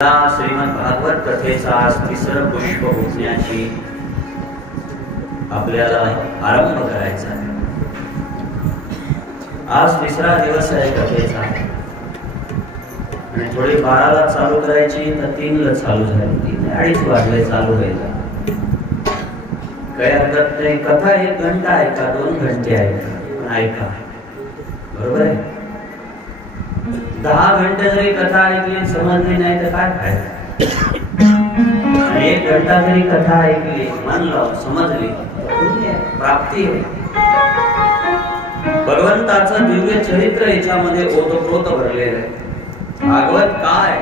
श्रीमद भागवत कथेचा आज तिसरं पुष्प उठण्याची आपल्याला आरंभ करायचा आहे। आज तिसरा दिवस आहे कथेचा आणि थोडी 12ला चालू करायची तर 3ला चालू झाली, 3:30 वाजले चालू व्हायला। काही हरकत नाही, कथा 1 घंटा आहे का 2 घंटे आहे पण ऐका, बरोबर आहे। 10 घंटे जरी कथा ऐकली समजली नाही तर काय फायदा। 1 घंटा जरी कथा ऐकली मन लावून समजली प्राप्ती आहे। भगवंताचं दिव्य चरित्र याच्यामध्ये ओतप्रोत भरलेलं आहे। भागवत काय?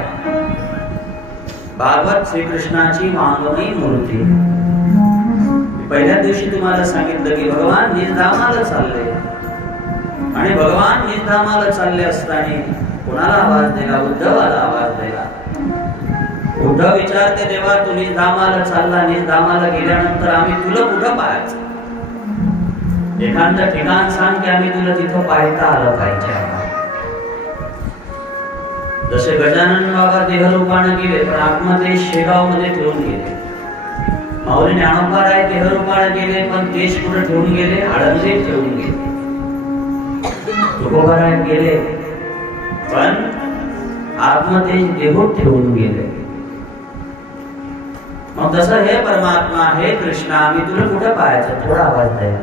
भागवत श्रीकृष्णाची मानवी मूर्ती। पहिल्या दिवशी तुम्हाला सांगितलं की भगवान निजधामाला चालले आणि भगवान निजधामाला चालले असताना कोणाला आवाज दिला? उद्धवाला आवाज दिला। उद्धव विचारते देवा तू निजधामाला चालला, निजधामाला गेल्यानंतर आम्ही तुला कुठं पाहायचं? एखादं ठिकाण सांग की आम्ही तुला तिथं पाहता आलं पाहिजे। जसे गजानन बाबा देहरूपाने गेले पण आत्मदेश शेगाव मध्ये ठेवून गेले। माऊली ज्ञानोबा देहरूपाने गेले पण देश कुठे ठेवून गेले? आळंदीत ठेवून गेले। तुकोबाराय गेले पण आत्मदेश देहूत ठेवून गेले। मग तसं हे परमात्मा, हे कृष्णा, आम्ही तुला कुठं पाहायचं? थोडा आवाज द्यायला।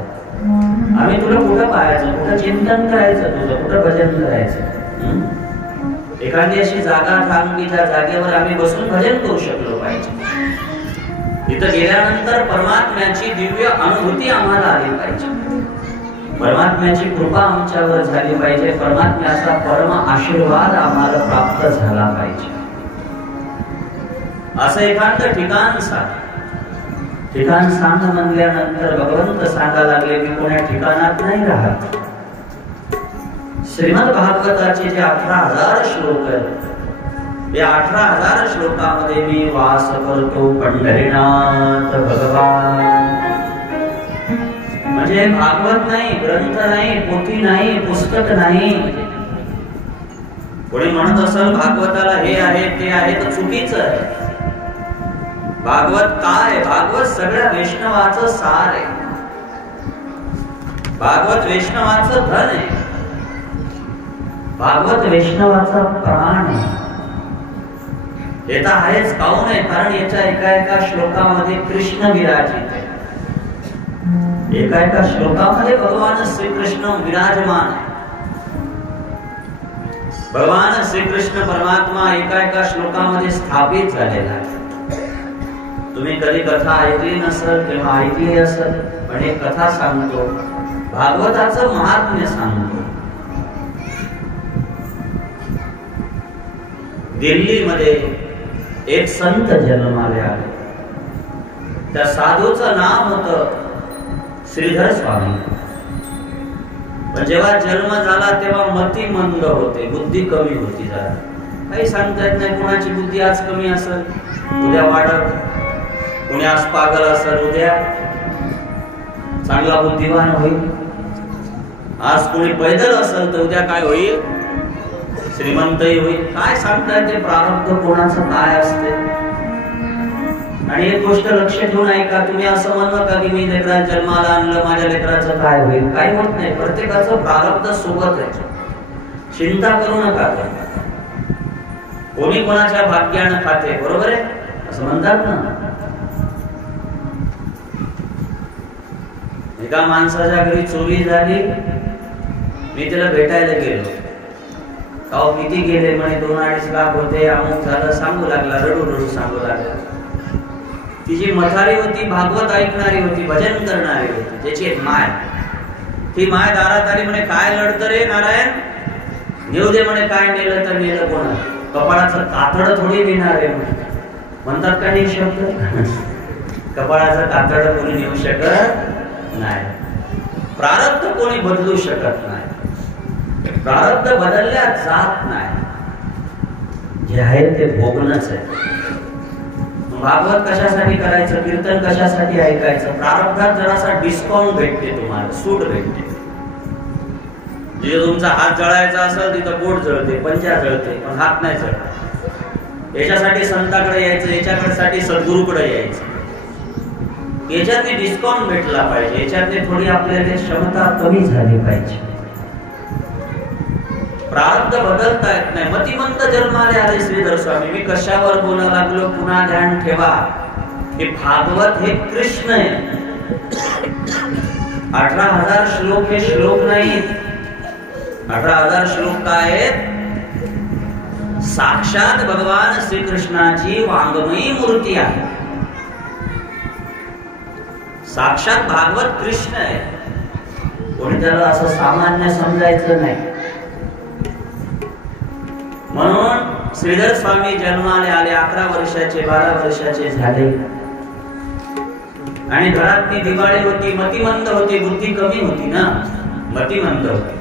आम्ही तुला कुठं पाहायचं? कुठं चिंतन करायचं तुझं? कुठं भजन करायचं? एखादी अशी जागा थांब की त्या जागेवर आम्ही बसून भजन करू शकलो पाहिजे। तिथं गेल्यानंतर परमात्म्याची दिव्य अनुभूती आम्हाला आली पाहिजे। परमात्म्याची कृपा आमच्यावर झाली पाहिजे। परमात्म्याचा परम आशीर्वाद आम्हाला प्राप्त झाला पाहिजे। असं एखादं ठिकाण सांग। ठिकाण सांग म्हणल्यानंतर भगवंत सांगा लागले की कोण्या ठिकाणात नाही राहत। श्रीमद भागवताचे जे 18,000 श्लोक आहेत, या 18,000 श्लोकामध्ये मी वास करतो पंढरीनाथ भगवान। म्हणजे भागवत नाही, ग्रंथ नाही, पोथी नाही, पुस्तक नाही। कोणी म्हणत असेल भागवताला हे आहे ते आहे तर चुकीचं आहे। भागवत काय? भागवत सगळ्या वैष्णवाचं सार आहे। भागवत वैष्णवाचं धन आहे। भागवत वैष्णवाचा प्राण आहे। हे तर आहेच, काऊन आहे? कारण याच्या एका श्लोकामध्ये कृष्ण विराजित आहे। एका श्लोकामध्ये भगवान श्रीकृष्ण विराजमान आहे। भगवान श्रीकृष्ण परमात्मा एका श्लोकामध्ये स्थापित झालेला आहे। तुम्ही कधी कथा ऐकली नसेल किंवा ऐकली असेल पण एक कथा सांगतो, भागवताचं महात्म्य सांगतो। दिल्लीमध्ये एक संत जन्माले आले। त्या साधूचं नाव होतं श्रीधर स्वामी। पण जेव्हा जन्म झाला तेव्हा मती मंद होते, बुद्धी कमी होती। जरा काही सांगता येत नाही, कोणाची बुद्धी आज कमी असेल उद्या वाढत, कोणी आज पागल असेल उद्या चांगला बुद्धिवान होईल। आज कोणी पैदल असेल तर उद्या काय होईल? श्रीमंतही होईल। काय सांगता येते प्रारब्ध कोणाचं काय असते? आणि एक गोष्ट लक्ष ठेवून ऐका, तुम्ही असं म्हणू नका की मी लेकराला जन्माला आणलं, माझ्या लेकराचं काय होईल? काही होत नाही। प्रत्येकाचं प्रारब्ध सोबत आहे, चिंता करू नका। कोणी कोणाच्या भाग्यानं खाते, बरोबर आहे असं म्हणतात ना। एका माणसाच्या घरी चोरी झाली, मी त्याला भेटायला गेलो। काव किती गेले? म्हणे 2-2.5 लाख होते, अमुक झालं सांगू लागला, रडू सांगू लागला। तिची मथारी होती, भागवत ऐकणारी होती, भजन करणारी होती, त्याची एक माय। ती माय दारात आली, म्हणे काय लढत रे नारायण? नेऊ दे म्हणे, काय नेलं तर नेलं, कोणा कपाळाचं कातड थोडी नेणार आहे म्हणतात का नाही शब्द? कपाळाचं कातड कोणी नेऊ शकत नाही। प्रारब्ध कोणी बदलू शकत नाही। प्रारब्ध बदलल्या जात नाही। जे आहे ते भोगणंच आहे। भागवत कशासाठी करायचं? कीर्तन कशासाठी ऐकायचं? प्रारब्धात जरासा डिस्काउंट भेटते, तुम्हाला सूट भेटते। जिथे तुमचा हात जळायचा असेल तिथं बोट जळते, पंजा जळते, पण हात नाही जळत। याच्यासाठी संताकडे यायचं, याच्याकडे सद्गुरूकडे यायचं. याच्यातनी डिस्काउंट भेटला पाहिजे, याच्यातनी थोडी आपल्याला क्षमता कमी झाली पाहिजे. प्रारब्ध बदलता येत नाही. मतिमंत जन्माले आले श्रीधर स्वामी. मी कशावर बोलायला लागलो, पुन्हा ध्यान ठेवा की भागवत हे कृष्ण आहे. 18,000 श्लोक हे श्लोक नाहीत. 18,000 श्लोक काय आहेत? साक्षात भगवान श्रीकृष्णाची वाङ्मयी मूर्ती आहे. साक्षात भागवत कृष्ण आहे. कोणी त्याला असं सामान्य समजायचं नाही. म्हणून श्रीधर स्वामी जन्माला आले. 11 वर्षाचे 12 वर्षाचे झाले आणि घरात ती दिवाळी होती. मतिमंद होती, बुद्धी कमी होती ना. मतिमंद होती,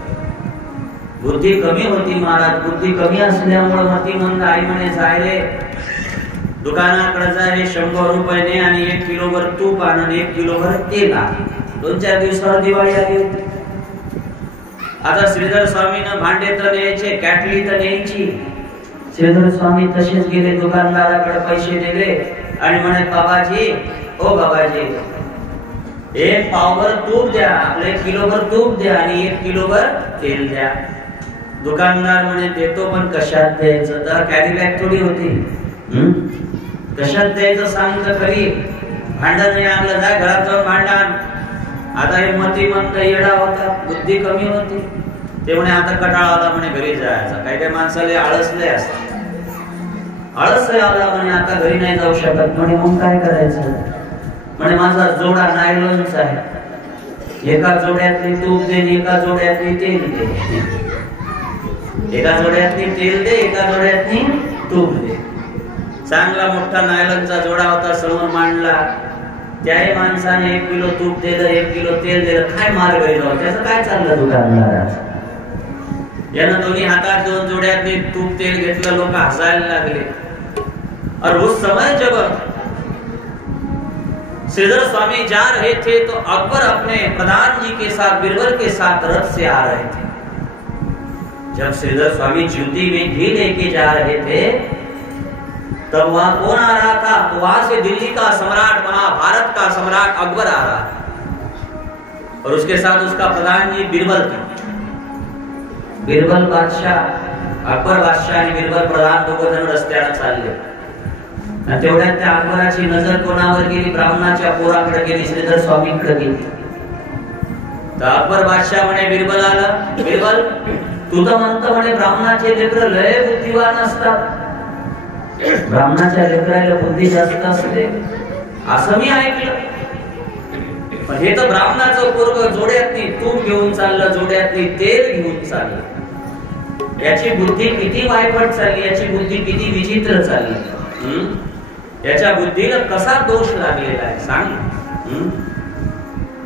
बुद्धी कमी होती महाराज. बुद्धी कमी असल्यामुळे मतिमंद. आई म्हणे जायले दुकानाकडे जाय, 100 रुपये आणि 1 किलोभर तूप आण, 1 किलोभर तेल आण. 2-4 दिवसावर दिवाळी आली होती. आता श्रीधर स्वामीनं भांडे तर न्यायचे, कॅटली तर न्यायची. श्रीधर स्वामी तसेच गेले, दुकानदाराकडे पैसे दिले आणि म्हणे बाबाजी, ओ बाबाजी, 1 पावभर तूप द्या, आपले 1 किलोभर तूप द्या आणि 1 किलोभर तेल द्या. दुकानदार म्हणे देतो, पण कशात द्यायचं? तर कॅरी बॅग थोडी होती. कशात द्यायचं सांग तर खरी. भांडण नाही आणलं, जा घरात जाऊन भांडण. आता हे मतिमंत येडा होता, बुद्धी कमी होती. ते म्हणे आता कटाळा आला म्हणे घरी जायचा. काही काही माणसाला आळसले असतात. आळस आला म्हणे आता घरी नाही जाऊ शकत. म्हणे मग काय करायचं? म्हणे माझा जोडा नायलॉनचा आहे. एका जोड्यातली तूप दे, एका जोड्यातली तेल दे. एका जोड्यातली तेल दे, एका त्यातनी तूप दे. चांगला मोठा नायलॉनचा जोडा होता, समोर मांडला. त्याही माणसाने 1 किलो तूप दिलं, 1 किलो तेल दिलं. काय मार्ग आहे? त्याचं काय चाललं दुकानदाराचं? यानं दोन्ही हातात 2 जोड्यातनी तूप तेल घेतलं. लोक हसायला लागले. और उस समय जब श्रीधर स्वामी जा रहे थे तो अकबर अपने प्रधान जी के साथ, बीरबल के साथ रथ से आ रहे थे. जब श्रीधर स्वामी ज्योति में घी लेके जा रहे थे तब वहां कौन आ रहा था? तो वहां से दिल्ली का सम्राट, महाभारत का सम्राट अकबर आ रहा था और उसके साथ उसका प्रधान जी बीरबल थे. बीरबल बादशाह, अकबर बादशाह आणि बीरबल प्रधान दोघं जण रस्त्याने चालले. तेवढ्यात त्या अकबराची नजर कोणावर गेली? ब्राह्मणाच्या पोराकडे गेली, श्रीधर स्वामीकडे गेली. तर अकबर बादशाह म्हणे बीरबलाला, बीरबल तू तर म्हणतो म्हणे ब्राह्मणाचे लेकर लय बुद्धिवान असतात, ब्राह्मणाच्या लेकराला बुद्धी जास्त असते असं मी ऐकलं. पण हे तर ब्राह्मणाचं पोरग जोड्यातनी तूप घेऊन चाललं, जोड्यातनी तेल घेऊन चाललं. याची बुद्धी किती वायपट चालली, याची बुद्धी किती विचित्र चालली. याच्या बुद्धीला कसा दोष लागलेला आहे सांग.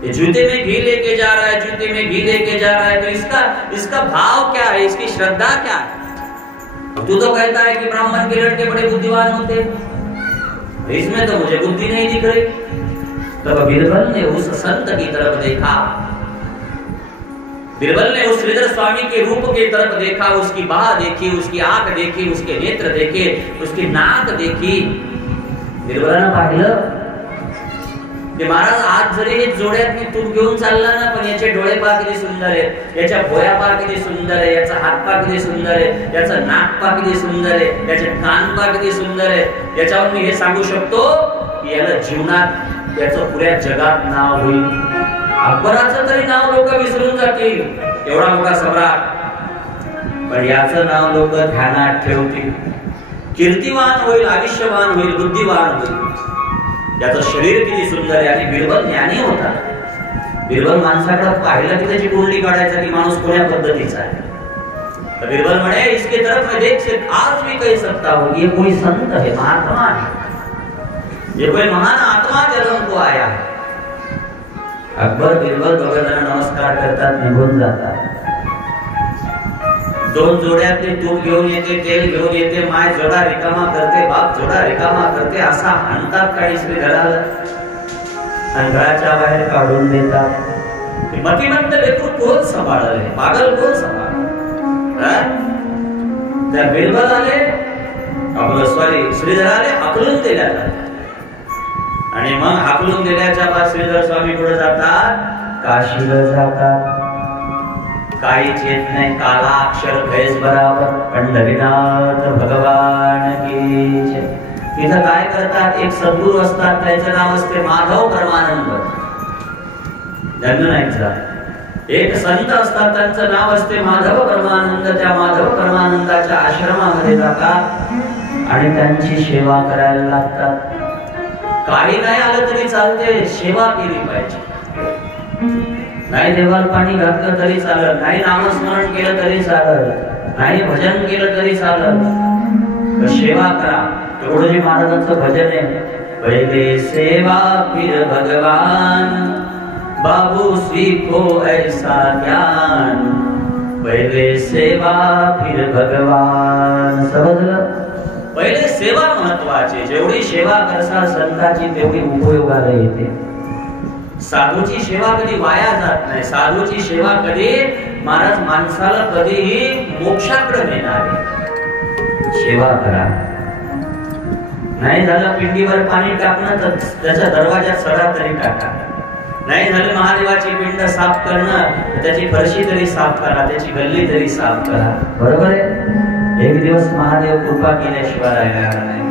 ये जूते में घी लेके जा रहा है, जूते में घी लेके जा रहा है, तो इसका भाव क्या है, इसकी श्रद्धा क्या है? तू तो कहता है कि ब्राह्मण के लड़के बड़े बुद्धिमान होते, इसमें तो मुझे बुद्धि नहीं दिख रही. तब बीरबल ने उस संत की तरफ देखा. बीरबल ने उस श्रीधर स्वामी के रूप की तरफ देखा. उसकी बाह देखी, उसकी आंख देखी, उसके नेत्र देखे, उसकी नाक देखी. बीरबलानं पाहिलं की महाराज आज जरी हे जोड्यातनी तूप घेऊन चालला ना, पण याचे डोळे पहा किती सुंदर आहेत, याच्या भोया पहा किती सुंदर आहे, याचा हात पहा किती सुंदर आहे, याचं नाक पहा किती सुंदर आहे, याचे कान पहा किती सुंदर आहे. याच्यावर मी हे सांगू शकतो की याला जीवनात याचं पुऱ्या जगात नाव होईल. अकबराचं तरी नाव लोक विसरून जातील, एवढा मोठा सम्राट, पण याचं नाव लोक ध्यानात ठेवतील. कीर्तिवान होईल, आयुष्यवान होईल, बुद्धिवान होईल. याचं शरीर किती सुंदर आहे. आणि बीरबल ज्ञानी होता. बीरबल माणसाकडे पाहिलं की त्याची कुंडली काढायचा की माणूस कोण्या पद्धतीचा आहे. तर बीरबल म्हणे इसके तरफ मैं देख से आज भी कह सकता हूं ये कोई संत है, महात्मा है, ये कोई महान आत्मा जन्म को आया है. अकबर बीरबल दोघांना नमस्कार करतात, निघून जातात. 2 जोड्यातले तूप घेऊन येते, तेल घेऊन येते. माय जोडा रिकामा करते, बाप जोडा रिकामा करते, असा म्हणतात काही श्रीधराला आणि घराच्या बाहेर काढून देतात. मतिमंत लेकरू कोण सांभाळले, पागल कोण सांभाळले? त्या बीरबल आले आपलं श्रीधराने हाकलून दिल्या आणि मग हाकलून दिल्याच्या बाद श्रीधर स्वामी पुढे जातात, काशीला जातात. काहीच येत नाही, काला अक्षर भैस बराबर. पंढरीनाथ भगवान की जय. तिथं काय करतात, एक सद्गुरू असतात, त्यांचे नाव असते माधव परमानंद. जननाईचा एक संत असतात, त्यांचं नाव असते माधव परमानंद. त्या माधव परमानंदाच्या आश्रमामध्ये जातात आणि त्यांची सेवा करायला लागतात. काही नाही आलं तरी चालते, सेवा केली पाहिजे. नाही देवाला पाणी घातलं तरी चालत, नाही नामस्मरण केलं तरी चालत, नाही भजन केलं तरी चालत, सेवा करा. तुकडोजी महाराजांचं भजन आहे, पहिले सेवा फिर भगवान, बाबू सीखो ऐसा ज्ञान. पहिले सेवा फिर भगवान. समजलं? पहिले सेवा महत्वाची. जेवढी सेवा करसाल संताची तेवढी उपयोगाला येते. साधूची सेवा कधी वाया जात नाही. साधूची सेवा कधी महाराज माणसाला कधीही मोक्षाकडे नेणार. सेवा करा. नाही झालं पिंडीवर पाणी टाकणं तर त्याच्या दरवाजात सडा तरी टाका. नाही झालं महादेवाची पिंड साफ करणं, त्याची फरशी तरी साफ करा, त्याची गल्ली तरी साफ करा. बरोबर आहे. एक दिवस महादेव कृपा केल्याशिवाय राहणार नाही.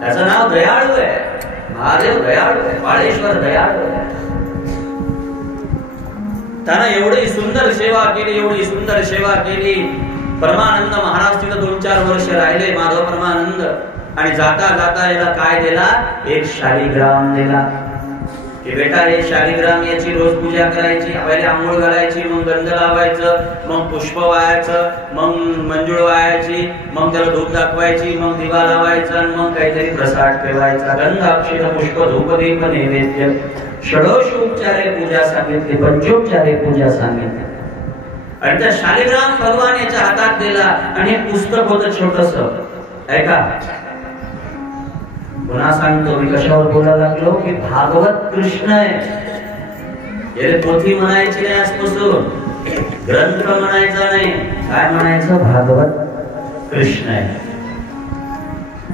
त्याचं नाव दयाळू आहे. महादेव दयाळू आहे, बाळेश्वर दयाळू आहे. त्यानं एवढी सुंदर सेवा केली, एवढी सुंदर सेवा केली. परमानंद महाराज तिथं 2-4 वर्ष राहिले, माधव परमानंद. आणि जाता जाता याला काय दिला, एक शालिग्राम दिला की बेटा हे शालिग्राम याची रोज पूजा करायची. पहिले आंघोळ घालायची, मग गंध लावायचं, मग पुष्प वाहायचं, मग मंजुळ वाहायची, मग त्याला धूप दाखवायची, मग दिवा लावायचा, आणि मग काहीतरी प्रसाद ठेवायचा. गंध अक्षत पुष्प धूप दीप नैवेद्य, षडोष उपचारे पूजा सांगितली, पंचोपचारे पूजा सांगितली. आणि त्या शालिग्राम भगवान याच्या हातात दिला. आणि पुस्तक होतं छोटस. ऐका, पुन्हा सांगतो मी कशावर बोलायला लागलो की भागवत कृष्ण आहे. याला पोथी म्हणायची नाही, आजपासून ग्रंथ म्हणायचा नाही. काय म्हणायचं, भागवत कृष्ण आहे.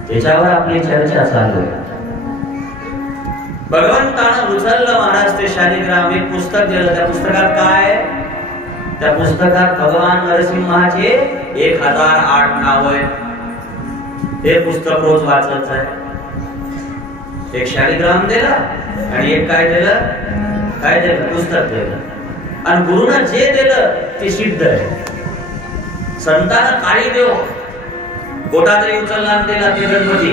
त्याच्यावर आपली चर्चा चालू आहे. भगवंतानं उचललं महाराज ते शालिग्राम, एक पुस्तक दिलं. त्या पुस्तकात काय, त्या पुस्तकात भगवान नरसिंहाचे 1008 नाव आहे. हे पुस्तक रोज वाचायचं आहे. एक शालिग्राम दिला आणि एक काय दिलं, काय दिलं, पुस्तक दिलं. आणि गुरुनं जे दिलं ते सिद्ध आहे. संतानं काही देव, गोटा जरी उचलला आणि दिला ते गणपती,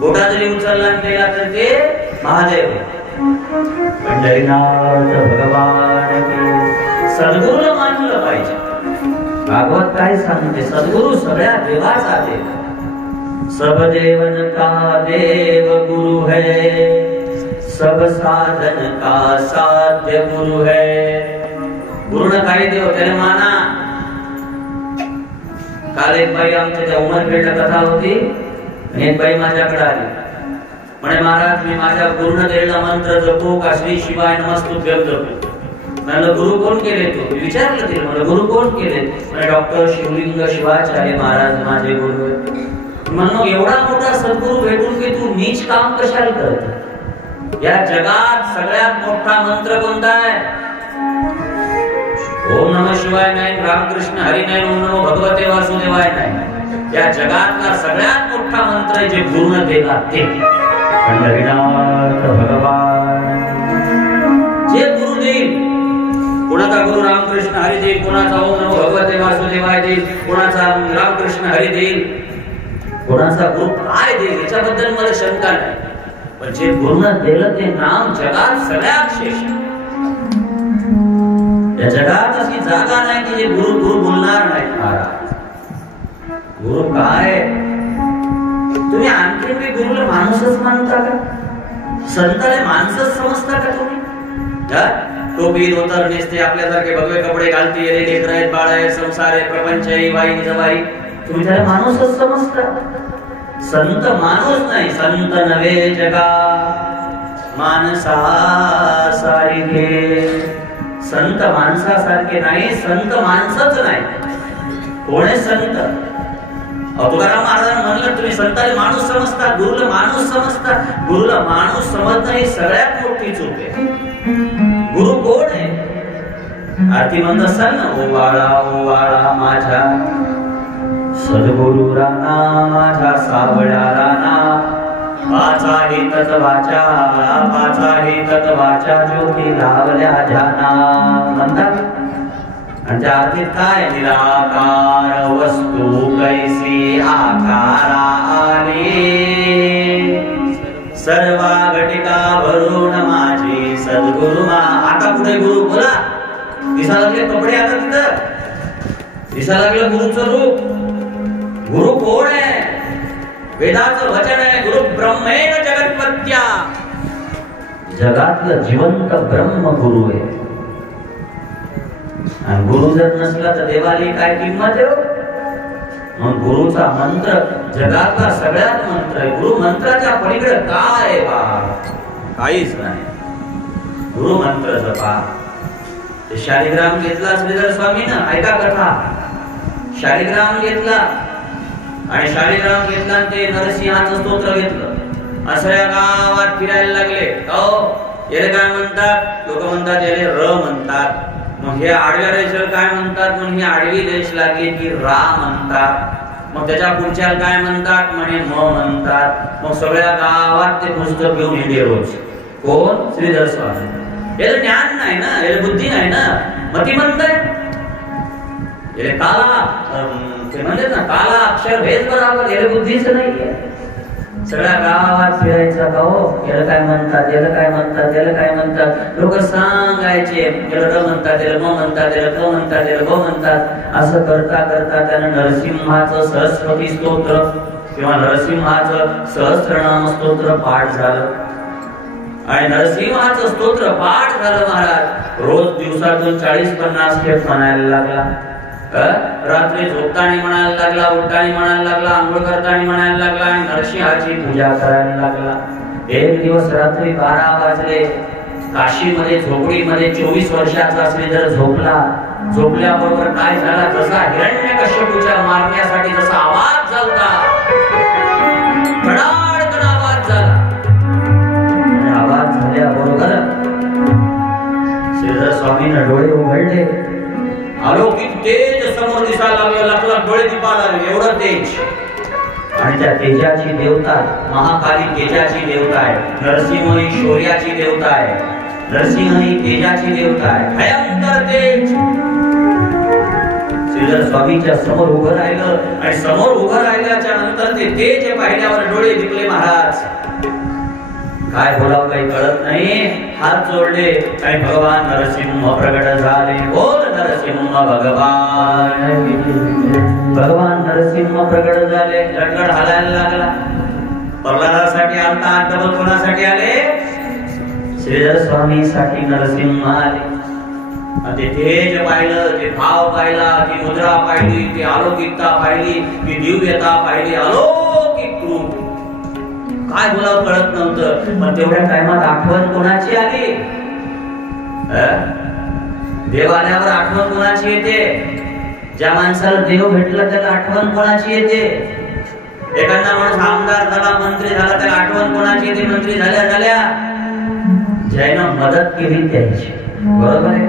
गोटा जरी उचलला आणि दिला तर ते महादेव. पंढरीनाथ भगवान की. सद्गुरूला मानलं पाहिजे. भागवत काय सांगते, सद्गुरु सगळ्या देवाचा देव. सब देवन का देव गुरु है, सब साधन का साध्य गुरु है. गुरुनं काही देव त्याला माना. काल एक बाई आमच्या त्या उमरपेठला कथा होती. एक बाई माझ्याकडे आली, म्हणे महाराज मी माझ्या गुरुनं दिलेला मंत्र जपू का श्री शिवाय नमस्तुभ्यं जपू. म्हणलं गुरु कोण केले तू, विचारलं तिला. म्हणलं गुरु कोण केले. म्हणे डॉक्टर शिवलिंग शिवाचार्य महाराज माझे गुरु आहेत. म्हणून एवढा मोठा सद्गुरू भेटून की तू नीच काम कशाला करत. या जगात सगळ्यात मोठा मंत्र कोणता आहे, ओम नमः शिवाय नाही, रामकृष्ण हरी नाही, ओम नमो भगवते वासुदेवाय नाही. या जगातला सगळ्यात मोठा मंत्र आहे जे गुरुनं दिला ते. पंढरीनाथ भगवान. जे गुरु देईल, कोणाचा गुरु रामकृष्ण हरी देईल, कोणाचा ओम नमो भगवते वासुदेवाय देईल, कोणाचा रामकृष्ण हरी देईल, कोणाचा गुरु काय देईल याच्याबद्दल मला शंका नाही. पण जे गुरुनं दिलं ते नाम जगात सगळ्यात श्रेष्ठ. या जगात अशी जागा नाही की जे गुरु गुरु बोलणार नाही. महाराज गुरु काय, तुम्ही आणखी मी गुरुला माणूसच मानता का, संताला माणसच समजता का तुम्ही. टोपी धोतर नेसते, आपल्यासारखे भगवे कपडे घालते, लेकर आहेत, बाळ आहे, संसार आहे, प्रपंच आहे, वाई जवाई, तुम्ही त्याला माणूसच समजता. संत माणूस नाही, संत नव्हे जगा माणसा सारखे. संत माणसासारखे नाही, संत माणसच नाही. कोण आहे संत, तुकाराम महाराजांना म्हणलं तुम्ही संतांना माणूस समजता, गुरुला माणूस समजता. गुरुला माणूस समजणं ही सगळ्यात मोठी चूक आहे. गुरु कोण आहे? आरती म्हणत असाल ना, ओवाळा माझ्या सद्गुरु राणा, माझ्या सावळ्या राणा, पाचा हे तत्वाच्या ज्योती लावल्या जाना म्हणतात. आणि त्या आरतीत काय? निराकार वस्तू कैसी आकारा आली, सर्वा घटिका भरून माझी सद्गुरु मा. आता कुठे गुरु? बोला. दिसा लागले कपडे आता तिथं, दिसा लागलं गुरुचं रूप. गुरु कोण आहे? वेदाचं वचन आहे, गुरु ब्रह्मेण जगत्पत्या. जगातलं जिवंत ब्रह्म गुरु आहे. आणि गुरु जर नसला तर देवाली काय किंमत आहे? मग गुरुचा मंत्र जगातला सगळ्यात मंत्र आहे. गुरु मंत्राच्या पलीकडे काय आहे बा? काहीच नाही. गुरु मंत्र जपा. ते शालिग्राम घेतला श्रीधर स्वामीनं, ऐका कथा. शालिग्राम घेतला आणि शालिग्राम घेतला आणि ते नरसिंहाचं स्तोत्र घेतलं. असं गावात फिरायला लागले. याला काय म्हणतात? लोक म्हणतात याला र म्हणतात. मग हे आडव्या रेषेला काय म्हणतात? मग ही आडवी रेष लागली की रा म्हणतात. मग त्याच्या पुढच्या काय म्हणतात? म्हणे म म्हणतात. मग सगळ्या गावात ते पुस्तक घेऊन हिंडे रोज. कोण? श्रीधर स्वामी. याला ज्ञान नाही ना, याला बुद्धी नाही ना, मतिमंद आहे. याला काला ते म्हणतात ना, काला अक्षर भेद बराबर. याला बुद्धीच नाहीये. सगळ्या गावात फिरायचा का हो, याला काय म्हणतात, याला काय म्हणतात, याला काय म्हणतात. लोक सांगायचे याला र म्हणतात, याला म म्हणतात, याला क म्हणतात, याला ब म्हणतात. असं करता करता त्यानं नरसिंहाचं सरस्वती स्तोत्र किंवा नरसिंहाचं सहस्त्रनाम स्तोत्र पाठ झालं. आणि नरसिंहाचं स्तोत्र पाठ झालं महाराज. रोज दिवसातून 40-50 खेप म्हणायला लागला. रात्री झोपताना म्हणायला लागला, उठताना म्हणायला लागला, आंघोळ करताना म्हणायला लागला आणि नरसिंहाची पूजा करायला लागला. एक दिवस रात्री 12 वाजले. काशीमध्ये झोपडीमध्ये 24 वर्षाचा श्रीधर झोपला. झोपल्याबरोबर काय झाला? जसा हिरण्यकश्यपूच्या मारण्यासाठी जसा आवाज झाला, कडाडकड आवाज झाला. आवाज झाल्याबरोबर श्रीधर स्वामींना डोळे उघडले. अलौकिक तेज समोर दिसायला लागलं. लाख डोळे दिपायला लागले, एवढं तेज. आणि त्या तेजाची देवता महाकाली तेजाची देवता आहे. नरसिंह ही शौर्याची देवता आहे. नरसिंह ही तेजाची देवता आहे. भयंकर तेज. श्रीधर स्वामीच्या समोर उभं राहिलं आणि समोर उभं राहिल्याच्या नंतर ते तेज पाहिल्यावर डोळे दिपले महाराज. काय बोलावं काही कळत नाही. हात जोडले आणि भगवान नरसिंह प्रगट झाले. बोल नरसिंह भगवान. भगवान नरसिंह प्रगट झाले. गडगड हालायला लागला. प्रल्हादासाठी आलता, डबल कोणासाठी आले? श्रीधर स्वामीसाठी नरसिंह आले. ते तेज पाहिलं, ते भाव पाहिला, ती मुद्रा पाहिली, ती अलौकिकता पाहिली, ती दिव्यता पाहिली. अलौकिक रूप. काय बोलावं कळत नव्हतं. पण तेवढ्या टाइमात आठवण कोणाची आली? देव आल्यावर आठवण कोणाची येते? ज्या माणसाला देव भेटला त्याला आठवण कोणाची येते? एखादा माणूस आमदार झाला, मंत्री झाला, त्याला आठवण कोणाची येते? मंत्री झाल्या ज्यानं मदत केली त्याची. बरोबर आहे.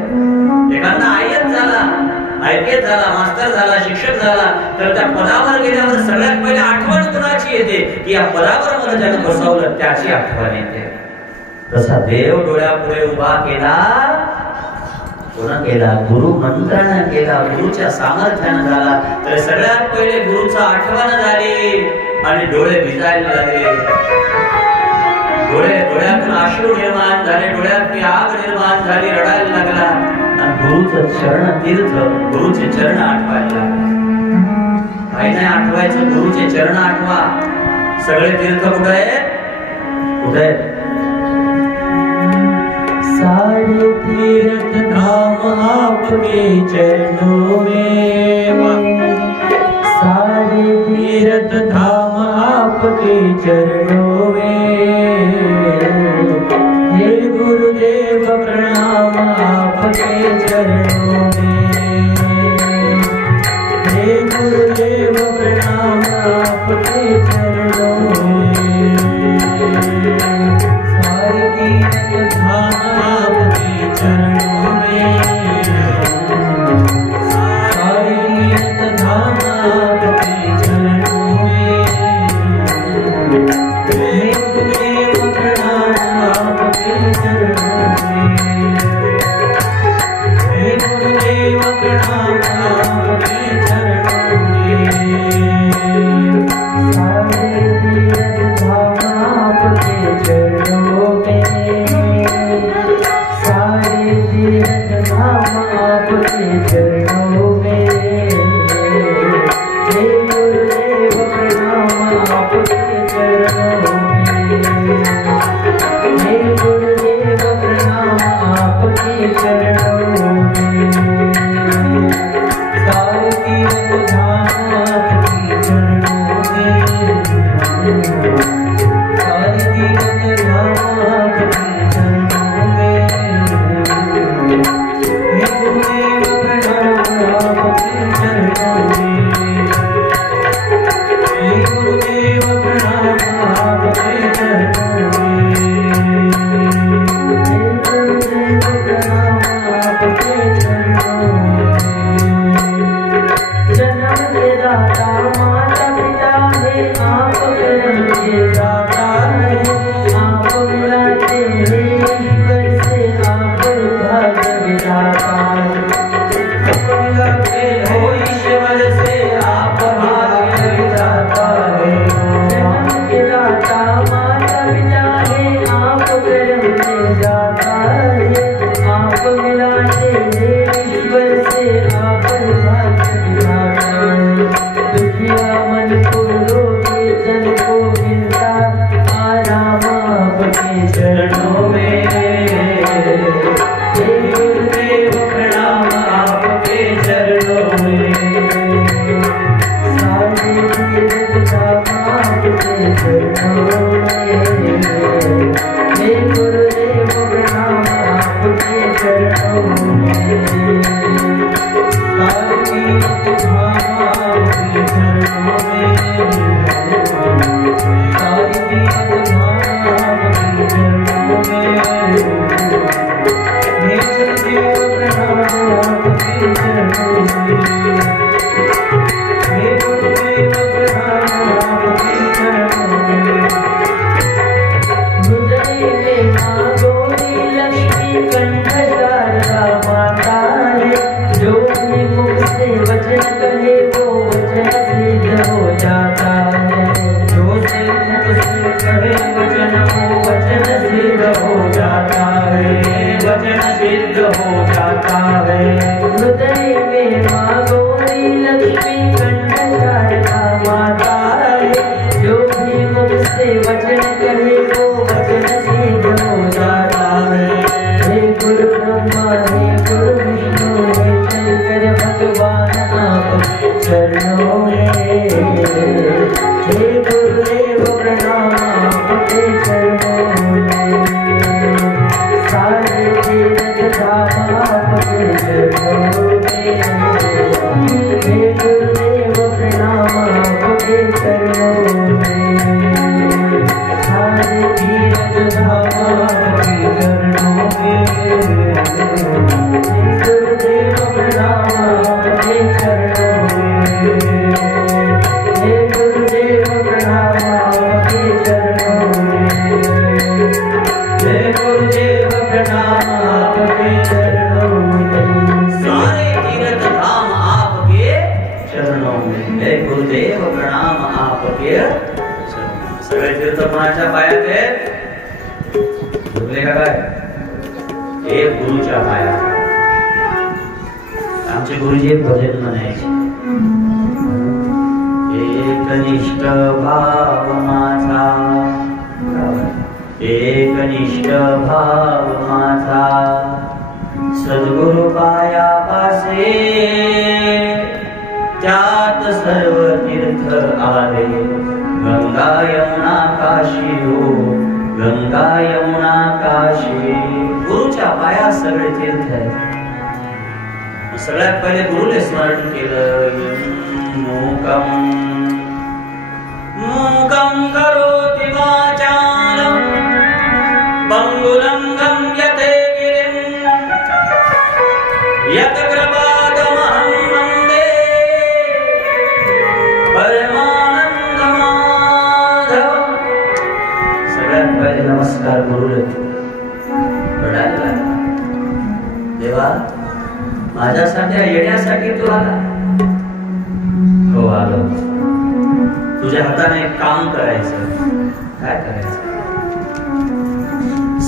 एखादा आयत झाला, IPS झाला, मास्टर झाला, शिक्षक झाला, तर त्या पदावर गेल्यावर सगळ्यात पहिले आठवण कोणाची येते? की या पदावर मला ज्यानं बसवलं त्याची आठवण येते. तसा देव डोळ्यापुढे उभा केला. कोणा केला? गुरु मंत्रानं केला. गुरुच्या सामर्थ्यानं झाला. तर सगळ्यात पहिले गुरुचा आठवण झाली आणि डोळे भिजायला लागले. डोळ्यातून अश्रू निर्माण झाले. डोळ्यात आग निर्माण झाली. रडायला लागला. गुरुचं चरण तीर्थ, गुरुचे चरण आठवायला. काही नाही आठवायचं, गुरुचे चरण आठवा. सगळे तीर्थ कुठे आहे? कुठे? सारे तीर्थ धाम आपके चरणों में, सारे तीर्थ धाम आपके चरणों में, हे गुरुदेव प्रणाम आपके चरणों में, हे गुरुदेव गुरुदेव प्रणाम आपके चरणों में, सारे तीरथ धाम आपके चरणों में, सारे तीरथ धाम आपके चरणों में, गुरुदेव प्रणाम आपके चरणों में, गुरुदेव प्रणाम आपके चरणों में, सारे तीरथ धाम आपके चरणों में, सारे तीरथ धाम आपके चरणों में, हे गुरुदेव प्रणाम आपके चरणों में, हे गुरुदेव प्रणाम आपके चरणों में, सारे तीरथ धाम आपके चरणों में, सारे तीरथ धाम आपके चरणों में, हे गुरुदेव प्रणाम आपके चरणों में, हे गुरुदेव प्रणाम आपके चरणों में, हे गुरुदेव प्रणाम आपके चरणों में। जन्म के दाता माता पिता है आप कर्म के दाता है, आप बुलाते हैं ईश्वर से आप भाग्य विधाता है, बुलाते हो ईश्वर से आप भाग्य विधाता है। जन्म के दाता माता पिता है आप कर्म के दाता है, आप बुलाते हैं ईश्वर से आप भाग्य विधाता है। दुखिया मन को रोगी जन को मिलता आराम आपके चरणों में, हे गुरुदेव प्रणाम आपके चरणों में, सारे तीरथ धाम आपके चरणों में, हे गुरुदेव प्रणाम आपके चरणों में, सारे तीरथ धाम आपके चरणों में, सारे तीरथ धाम आपके चरणों में, हे गुरुदेव प्रणाम आपके चरणों में, हे गुरुदेव प्रणाम आपके चरणों में। हृदय में माँ गौरी लक्ष्मी कंठ शारदा माता है, जो भी मुख से वचन कहे वो वचन सिद्ध हो जाता है, जो से मुख से कहे वचन वो वचन सिद्ध हो जाता है, वचन सिद्ध हो जाता है। हृदय में माँ गौरी लक्ष्मी कंठ शारदा माता है, जो भी मुख से वचन कहे वो वचन सिद्ध हो जाता है। हे गुरु ब्रह्मा हे गुरु विष्णु हे शंकर भगवान आपके चरणों में, हे गुरुदेव प्रणाम आपके चरणों में, सारे तीरथ धाम आपके चरणों में, हे गुरुदेव प्रणाम आपके चरणों में, सारे तीरथ धाम आपके चरणों में, हे गुरुदेव प्रणाम आपके चरणों में, हे गुरुदेव प्रणाम आपके चरणों में, हे गुरुदेव प्रणाम आपके चरणों में, सारे तीरथ धाम आपके चरणों में, हे गुरुदेव प्रणाम आपके चरणों। सगळे तीर्थ कोणाच्या पायात आहेत? झोपले का काय? हे गुरुच्या पायात. आमचे गुरुजी एक भजन म्हणायचे, एकनिष्ठ भाव माझा, एकनिष्ठ भाव माझा, सद्गुरु पायापासे, त्यात सर्व तीर्थ आले, गंगा यमुना काशी हो, गंगा यमुना काशी. गुरुच्या पाया सगळे तीर्थ आहेत. सगळ्यात पहिले गुरुले स्मरण केलं, मूकं मूकं करोति वाचालं पंगुलंघं यते गिरिं यत्कृपातमहं वन्दे परमानंद माधव. सगळ्यात पहिले नमस्कार गुरुले पडायला. देवा माझ्यासाठी येण्यासाठी तू आला. हो आलो. तुझ्या हाताने एक काम करायचं. काय करायचं?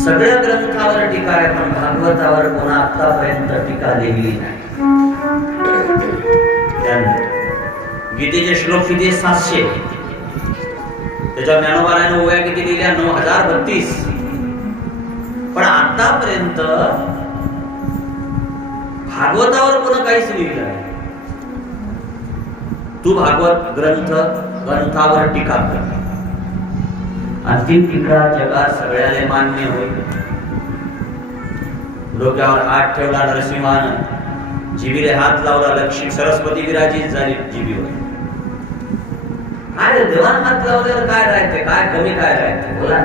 सगळ्या ग्रंथावर टीका आहे पण भागवतावर कोणा आतापर्यंत टीका लिहिली नाही. गीतेचे श्लोक किती? 700. त्याच्यावर ज्ञानोबाने ओव्या किती लिहिल्या? 9032. पण आतापर्यंत भागवतावर कोण काहीच लिहिलं नाही. तू भागवत ग्रंथावर टीका कर आणि ती टीका जगात सगळ्याला मान्य होईल. डोक्यावर हात ठेवला नरसिंहानं, जिभीले हात लावला लक्ष्मी सरस्वती विराजित झाली जिभीवर. काय देवान हात लावल्यावर काय राहते? काय कमी काय राहते? बोला.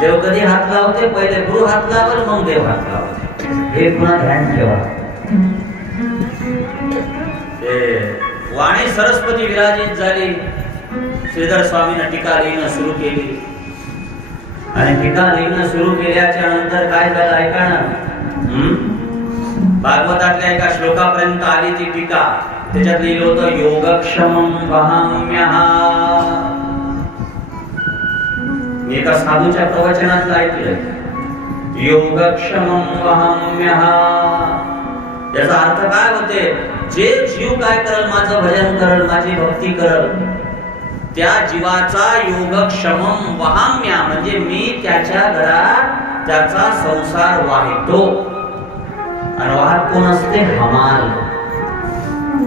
देव कधी हात लावते? पहिले गुरु हात लावल मग देव हात लावते. हे पुन्हा ध्यान ठेवा. वाणी सरस्वती विराजित झाली. श्रीधर स्वामींना टीका लिहिणं सुरू केली आणि टीका लिहिणं सुरू केल्याच्या नंतर काय झालं ऐका ना. भागवतातल्या एका श्लोकापर्यंत आली ती टीका. त्याच्यात लिहिलं होतं योगक्षमं वहाम्यः. मी एका साधूच्या प्रवचनात ऐकलंय योगक्षमं वहाम्यः. याचा अर्थ काय होते? जे जीव काय करल, माझं भजन करल, माझी भक्ती करल, त्या जीवाचा योगक्षमं वहाम्या म्हणजे मी त्याच्या घरात त्याचा संसार वाहितो. आणि वाहत कोण असते? हमाल.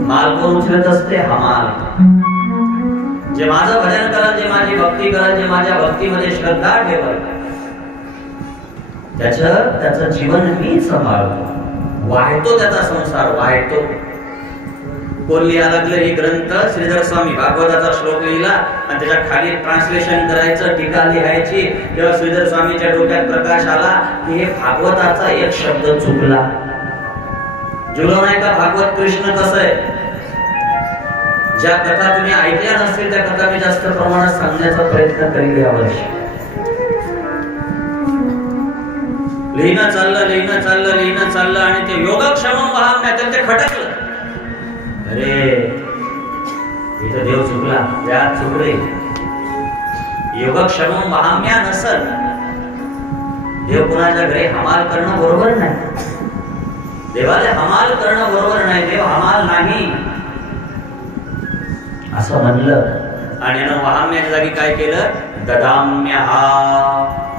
माल कोण उचलत असते? हमाल. जे माझं भजन करल, जे माझी भक्ती करल, जे माझ्या भक्तीमध्ये श्रद्धा ठेवल, त्याचं जीवन मी सांभाळतो, वाहतो, त्याचा संसार वाहतो. कोण लिहायला लागलं? हे ग्रंथ श्रीधर स्वामी भागवताचा श्लोक लिहिला आणि त्याच्या खाली ट्रान्सलेशन करायचं, टीका लिहायची. तेव्हा श्रीधर स्वामीच्या डोक्यात प्रकाश आला की हे भागवताचा एक शब्द चुकला. जुळव नाही का? भागवत कृष्ण कसं आहे? ज्या कथा तुम्ही ऐकल्या नसतील त्या कथा मी जास्त प्रमाणात सांगण्याचा प्रयत्न करील यावर्षी. लिहिणं चाललं आणि ते योगक्षमं वहाम्या त्यांचे खटकलं. अरे इथं देव चुकला, व्याज चुकले. योगक्षमं वहाम्या नसल. देव कुणाच्या घरी हमाल करणं बरोबर नाही. देवाला हमाल करणं बरोबर नाही. देव हमाल नाही असं म्हणलं आणि वहाम्याच्या जागी काय केलं? ददाम्यः.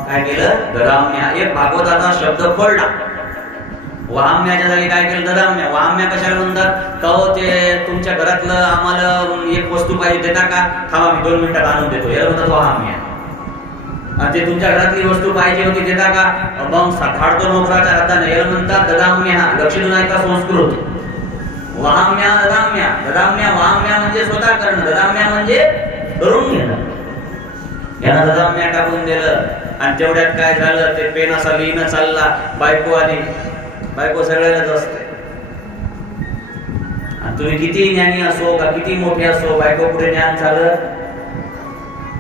काय केलं? ददाम्यः. एक भागवताचा शब्द फोडला. वहाम्याच्या जागी काय केलं? ददाम्य. वहाम्या कशाला म्हणतात? कहो ते तुमच्या घरातलं आम्हाला एक वस्तू पाहिजे, देता का? थांबा मी 2 मिनिटात आणून देतो. याला म्हणतात वहाम्या. आणि ते तुमच्या घरातली वस्तू पाहिजे होती, देता का? मग फाडतो नोकराच्या हाताने. याला म्हणतात ददाम्यः. लक्षण नाही का? संस्कृत. वहाम्या ददाम्या. ददाम्या वहाम्या म्हणजे स्वतः करणं, ददाम्या म्हणजे करून घेणं. याला ददाम्या टाकून दिलं आणि तेवढ्यात काय झालं? ते पेन असा लिहिणं चालला. बायको आली. बायको सगळ्यालाच असते. आणि तुम्ही किती ज्ञानी असो का किती मोठे असो, बायको पुढे ज्ञान झालं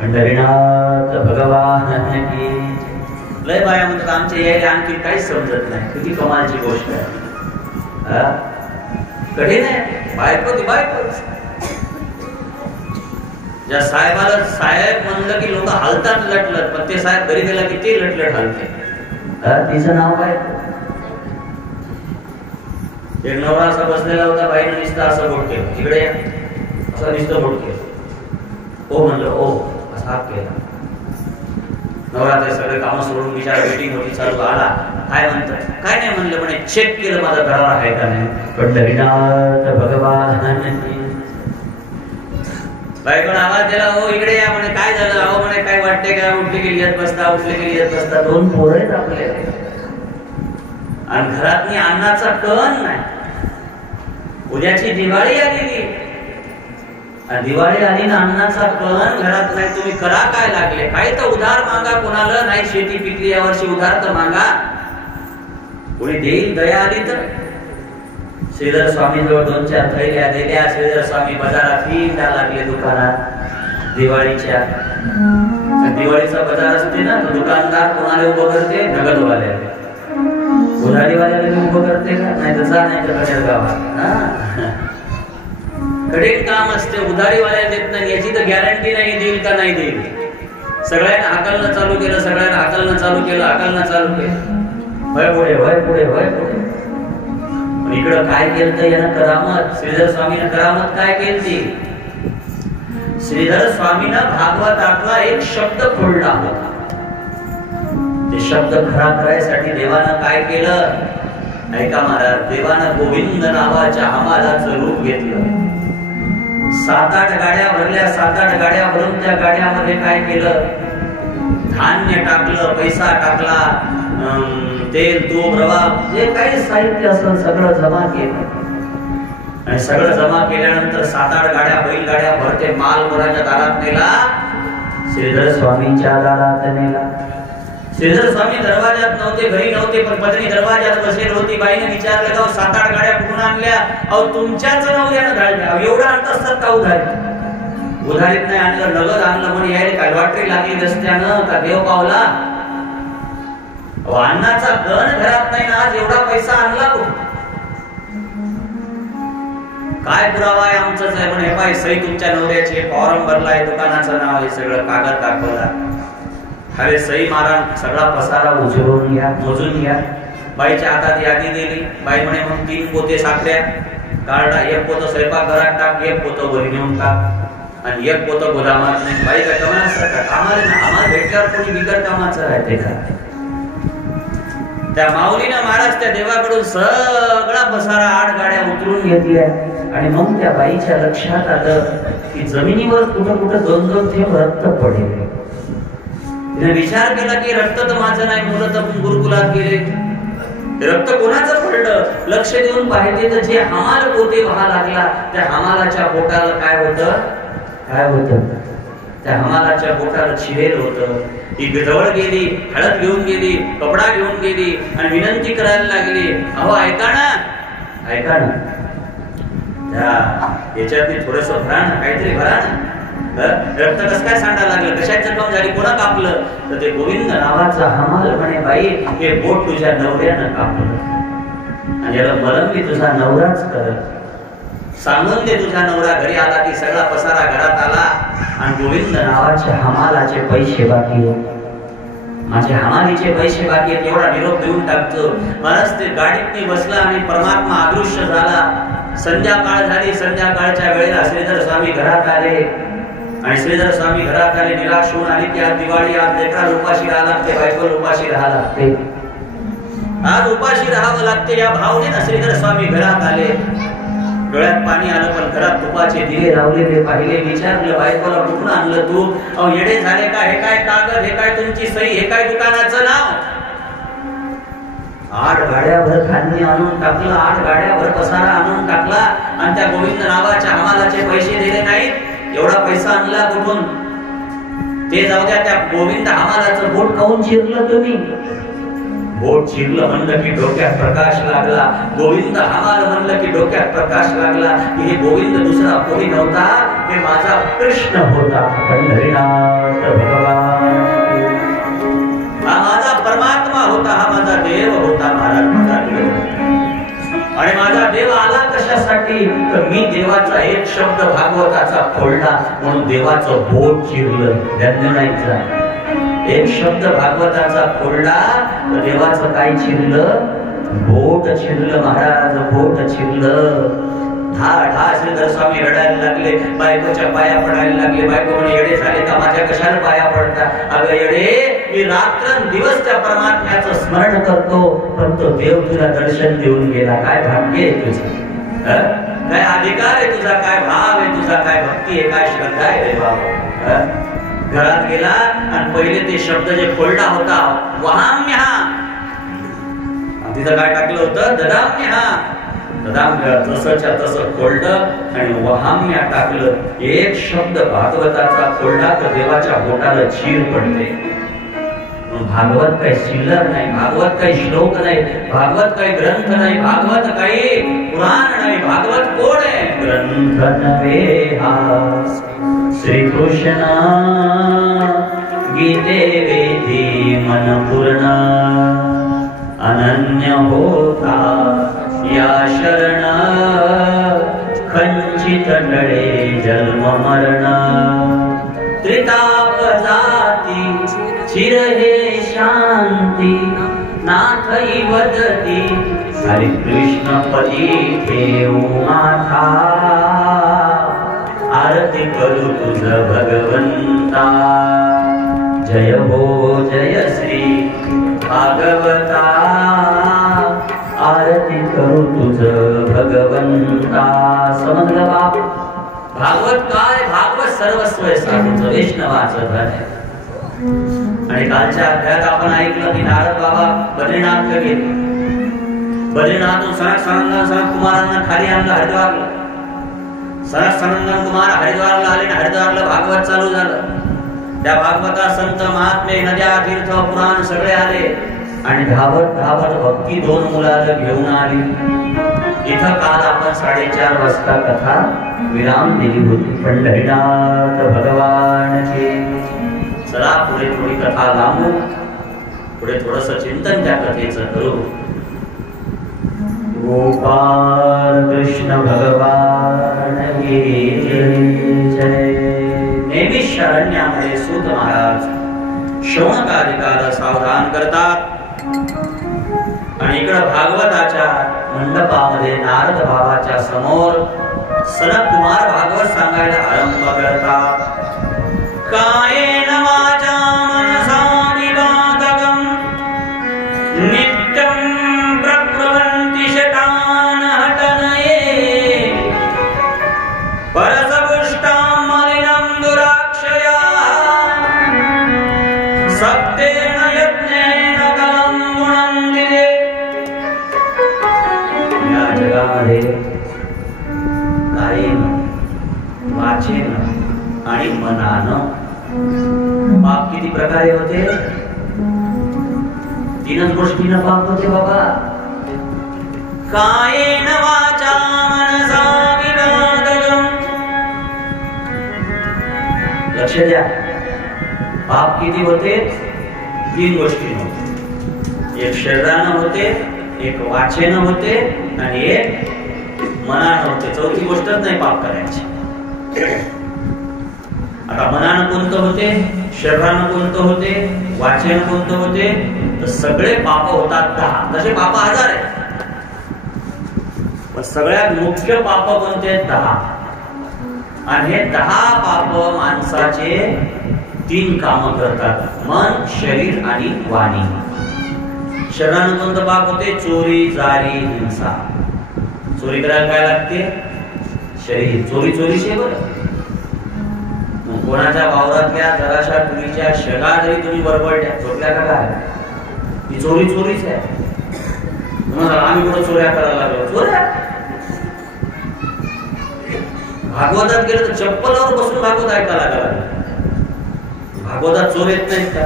पंढरीनाथ भगवान की. लय बाया म्हणतात आमच्या यायला आणखी काहीच समजत नाही. किती कमालची गोष्ट आहे. कठीण आहे. बायको ती बायकोच. ज्या साहेबाला साहेब म्हणलं की लोक हलतात लटलट, पण ते साहेब घरी गेला की ते लटलट हलते. तिचं नाव काय? एक नवरा असा बसलेला होता. बाईनं नुसतं असं बोट केलं, इकडे असं नुसतं बोट केलं. ओ म्हणलं ओ, असा हात केला. नवरा ते सगळे कामं सोडून बिचारा मीटिंग होती चालू आला. काय म्हणतात? काय नाही म्हणलं, म्हणे चेक केलं माझा दरार आहे का नाही. पंढरीनाथ भगवान. बायकोन आवाज दिला, हो इकडे या. म्हणे काय झालं? अहो म्हणे काय वाटते का? उठले गेली येत बसता, उठले गेली येत बसता. 2 पोरं आहेत आपले आणि घरातनी अन्नाचा कण नाही. उद्याची दिवाळी आलेली आणि दिवाळी आली ना अन्नाचा कण घरात नाही, तुम्ही करा काय लागले? काही तर उधार मागा कोणाला, नाही शेती पिकली यावर्षी उधार तर मागा, कोणी देईल, दया आली तर. श्रीधर स्वामी जवळ 2-4 थैल्या दिल्या. श्रीधर स्वामी बाजारात फिरायला लागले दुकानात दिवाळीच्या. दिवाळीचा बाजार असते ना, तर दुकानदार कोणाला उभं करते? नगदवाल्याला. उधारीवाल्याला उभं करते का? नाही तर जा नाही तर कडेल गावात कडेल काम असते. उधारीवाल्याला देत नाही, याची तर गॅरंटी नाही देईल का नाही देईल. सगळ्यांना हाकलणं चालू केलं, सगळ्यांना हाकलणं चालू केलं, हाकलणं चालू केलं. वय पुढे वय पुढे वय पुढे. पण इकडं काय केलं यानं करामत? श्रीधर स्वामीनं करामत काय केली? श्रीधर स्वामीनं भागवतातला एक शब्द खोडला होता. ते शब्द खरा करायसाठी देवानं काय केलं? ऐका महाराज, देवानं गोविंद नावाच्या हमालाचं रूप घेतलं. 7-8 गाड्या भरल्या. 7-8 गाड्या भरून त्या गाड्यामध्ये काय केलं? धान्य टाकलं, पैसा टाकला, तेल, तूप, रवा, जे काही साहित्य असेल सगळं जमा केलं. आणि सगळं जमा केल्यानंतर 7-8 गाड्या, बैलगाड्या भरते माल कोणाच्या दारात नेला? श्रीधर स्वामींच्या दारात नेला. श्रीधर स्वामी दरवाजात नव्हते, घरी नव्हते, पण पत्नी दरवाजात बसलेली होती. बाईने विचारलं का 7-8 गाड्या कुठून आणल्या? अहो तुमच्याच नवऱ्यानं धाडल्या. एवढं आणत असतात का उधारीत? उधारीत नाही आणलं, नगद आणलं. म्हणे यायला काय लॉटरी लागली रस्त्यानं का देव पावला? अन्नाचा गण घरात नाही ना, आज एवढा पैसा आणला कुठून? काय पुरावा आहे? आमचंच आहे म्हणे. पाय सही तुमच्या नवऱ्याची, फॉर्म भरलाय, दुकानाचं नाव आहे, सगळं कागद दाखवला. अरे सही मारा, सगळा पसारा उचलून घ्या, मोजून घ्या. बाईच्या हातात यादी दिली. बाई म्हणे मग 3 पोते साखऱ्या काढा, 1 पोतं स्वयंपाकघरात टाक, 1 पोतं घरी नेऊन टाक आणि 1 पोतं गोदामात नाही. बाई काय कमाल? आम्हाला भेटल्यावर कोणी बिगर कामाचं राहते का? त्या माऊलीनं महाराज त्या देवाकडून सगळा पसारा 8 गाड्या उतरून घेतल्या. आणि मग त्या बाईच्या लक्षात आलं की जमिनीवर कुठं कुठं 2-2 थेंब रक्त पडले. तिने विचार केला की रक्त तर माझं नाही, मुलं तर गुरुकुलात गेले, रक्त कोणाचं पडलं? लक्ष देऊन पाहिले तर जे हमाल पोते व्हा लागला, त्या हमालाच्या पोटाला काय होतं? काय होतं? त्या हमालाच्या पोटाला छिवेल होतं. ती जवळ गेली, हळद घेऊन गेली, कपडा घेऊन गेली आणि विनंती करायला लागली, अहो ऐका ना, ऐका ना, याच्यात थोडस भरा ना, काहीतरी भरा ना. रक्त कसं काय सांडायला लागलं? कशात जखम झाली? कोणा कापलं? तर ते गोविंद नावाचा हमाल म्हणे, बाई हे बोट तुझ्या नवऱ्यानं कापलं आणि याला मलम मी तुझा नवराच करत. सांगून दे तुझा नवरा घरी आला की सगळा पसारा घरात आला आणि गोविंद नावाच्या हमालाचे पैसे बाकी आहेत, माझे हमालीचे पैसे बाकी आहेत, एवढा निरोप देऊन टाकतो. महाराज ते गाडीत बसला आणि परमात्मा अदृश्य झाला. संध्याकाळ झाली. संध्याकाळच्या वेळेला श्रीधर स्वामी घरात आले आणि श्रीधर स्वामी घरात आले, निराश होऊन आली की आज दिवाळी, आज लेकराला उपाशी राहावं लागते, बायकोला उपाशी राहावं लागते, आज उपाशी राहावं लागते. या भावनेनं श्रीधर स्वामी घरात आले. डोळ्यात पाणी आलं, पण घरात तुपाचे दिवे लावलेले पाहिले. विचारलं, बायकोला कुठून आणलं तू? अहो येडे झाले का? हे काय कागद, हे काय तुमची सही, हे काय दुकानाचं नाव? 8 गाड्याभर धान्य आणून टाकलं, 8 गाड्याभर पसारा आणून टाकला आणि त्या गोविंद नावाच्या हमालाचे पैसे दिले नाहीत. एवढा पैसा आणला कुठून? ते जाऊ द्या, त्या गोविंद हमालाचं बोट काऊन चिरलं तुम्ही? बोट चिरलं म्हणलं की डोक्यात प्रकाश लागला. गोविंद हमाल म्हणलं की डोक्यात प्रकाश लागला. हे गोविंद दुसरा कोणी नव्हता, हे माझा कृष्ण होता, पंढरीनाथ भगवान. हा माझा परमात्मा होता, हा माझा देव होता. महाराज माझा देव. आणि माझा देव आला कशासाठी? तर मी देवाचा एक शब्द भागवताचा खोडला म्हणून देवाचं बोट चिरलं. धन्य नाहीचा एक शब्द भागवताचा खोडला तर देवाचं काय चिरलं? बोट चिरलं. महाराज बोट चिरलं. ढा श्रीधर स्वामी रडायला लागले, बायकोच्या पाया पडायला लागले. बायको म्हणे, येडे झाले का? माझ्या कशाला पाया पडता? अगं येडे, मी रात्रंदिवस त्या परमात्म्याचं स्मरण करतो, पण तो देव तुला दर्शन देऊन गेला. काय भाग्य आहे तुझं, काय अधिकार आहे तुझा, काय भाव आहे तुझा, काय भक्ती आहे, काय श्रद्धा आहे रे बाबा. घरात गेला आणि पहिले ते शब्द जे खोलला होता, वहाम्यहा, तिथं काय टाकलं होतं? ददाम्यहा. तसंच्या तसं खोललं आणि वहाम्या टाकलं. एक शब्द भागवताचा खोलला तर देवाच्या बोटाला चीर पडते. भागवत काही चिल्लर नाही, भागवत काही श्लोक नाही, भागवत काही ग्रंथ नाही, भागवत काही पुराण नाही. भागवत कोण आहे? ग्रंथ नव्हे हा श्रीकृष्ण गीते वेदी मन पूर्ण अनन्य होता या शरण खंचित टळे जन्म मरण. त्रिताप जाती चिर हे शांती नाथई वदती हरि कृष्ण पदी ठेवू माथा. आरती करू तुझ भगवंता. जय हो जय श्री भागवता. आरती करू तुझ भगवंता. समजलं बाप? भागवत काय? भागवत सर्वस्व आहे साधूचं, वैष्णवाचं धन आहे. आणि कालच्या अध्यायात आपण ऐकलं की नारद बाबा बद्रीनाथला गेले. बद्रीनाथून सनत कुमारांना खाली आणलं हरिद्वारला. सनत कुमार हरिद्वारला आले आणि हरिद्वारला भागवत चालू झालं. त्या भागवता संत महात्मे नद्या तीर्थ पुराण सगळे आले आणि धावत धावत भक्ती 2 मुलाला घेऊन आली. इथं काल आपण 4:30 वाजता कथा विराम दिली होती. पंढरीनाथ भगवानची. चला पुढे थोडी कथा लांबू, पुढे थोडस चिंतन त्या कथेचं करू. गोपाल कृष्ण भगवान की जय. नेहमी शरण्यामध्ये सूत महाराज शौनकादिकाला सावधान करतात आणि इकडं भागवताच्या मंडपामध्ये नारद बाबाच्या समोर सनत कुमार भागवत सांगायला आरंभ करतात. कायेन वाचा मनसा विवादकं नित्यं प्रकुर्वन्ति शतान् हटनये परसपुष्टां मलिनं दुराक्षयाः सप्तेन यज्ञेन कलं गुणं दिदे. या जगामध्ये कायेन वाचेन आणि मनानं पाप किती प्रकारे होते? 3 गोष्टीनं पाप होते बाबा. कायेन वाचा मनसा विवादकं. लक्ष द्या, पाप किती होते? 3 गोष्टीनं होते. एक शरीरानं होते, एक वाचेनं होते आणि एक मनानं होते. 4थी गोष्टच नाही पाप करायची. आता मनानं कोणतं होते, शरीरानं कोणतं होते, वाचेनं कोणतं होते? तर सगळे पाप होतात 10. तसे पाप 1000 आहेत, पण सगळ्यात मुख्य पाप कोणते? 10. आणि हे 10 पाप माणसाचे 3 काम करतात: मन, शरीर आणि वाणी. शरीरानं कोणतं पाप होते? चोरी, जारी, हिंसा. चोरी करायला काय लागते? शरीर. चोरी चोरीचे बरं. कोणाच्या वावरातल्या जराशा तुरीच्या शेगा जरी तुम्ही बरबडल्या, चोरल्या का काय? ही चोरी चोरीच आहे. तुम्हाला आम्ही कुठं चोऱ्या करायला लागलो? चोऱ्या. भागवतात गेलं तर चप्पलावर बसून भागवत ऐकायला लागला. भागवतात चोर येत नाहीत का?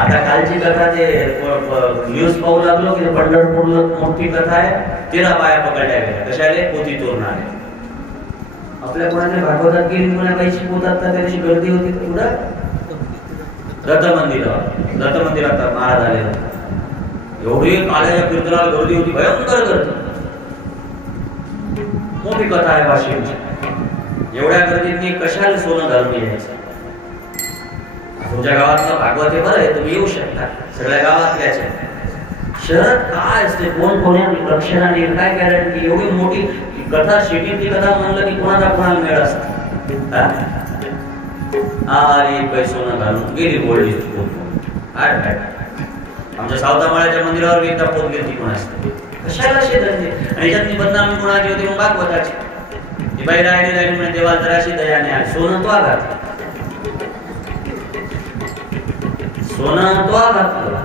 आता कालची कथा ते न्यूज पाहू लागलो की पंढरपूरला मोठी कथा आहे. 13 बाया पकडल्या गेल्या. कशाले? पोथी चोरणारे. आपल्या कोणाच्या भागवतात गेली कोणा काही शिकवतात तर त्याची गर्दी होती पुढं दत्त मंदिरात महाराज आलेला. एवढी काल्याच्या कीर्तनाला गर्दी होती, भयंकर गर्दी. मोठी कथा आहे वाशिमची. एवढ्या गर्दीत कशाला सोनं घालून यायचं? तुमच्या गावातलं भागवत आहे बरं आहे, तुम्ही येऊ शकता. सगळ्या गावातल्याच शहरात काय असते? कोण कोण्या लक्षणाने काय गॅरंटी? एवढी मोठी कथा, शेतीतली कथा म्हणलं की कोणाचा कोणाला मेळ असतो. पैसोनं घालून गेली बोलली. आमच्या सावतामाळ्याच्या मंदिरावर एकदा पोत गेली कोण असते. कशाला शेतंते? आणि याच्यात बदनामी कोणाची होती? मग भागवताची. ती बाई राहिली म्हणजे देवा जराशी दयाने आली. सोनं तो घातलं, सोनं तो घातलं.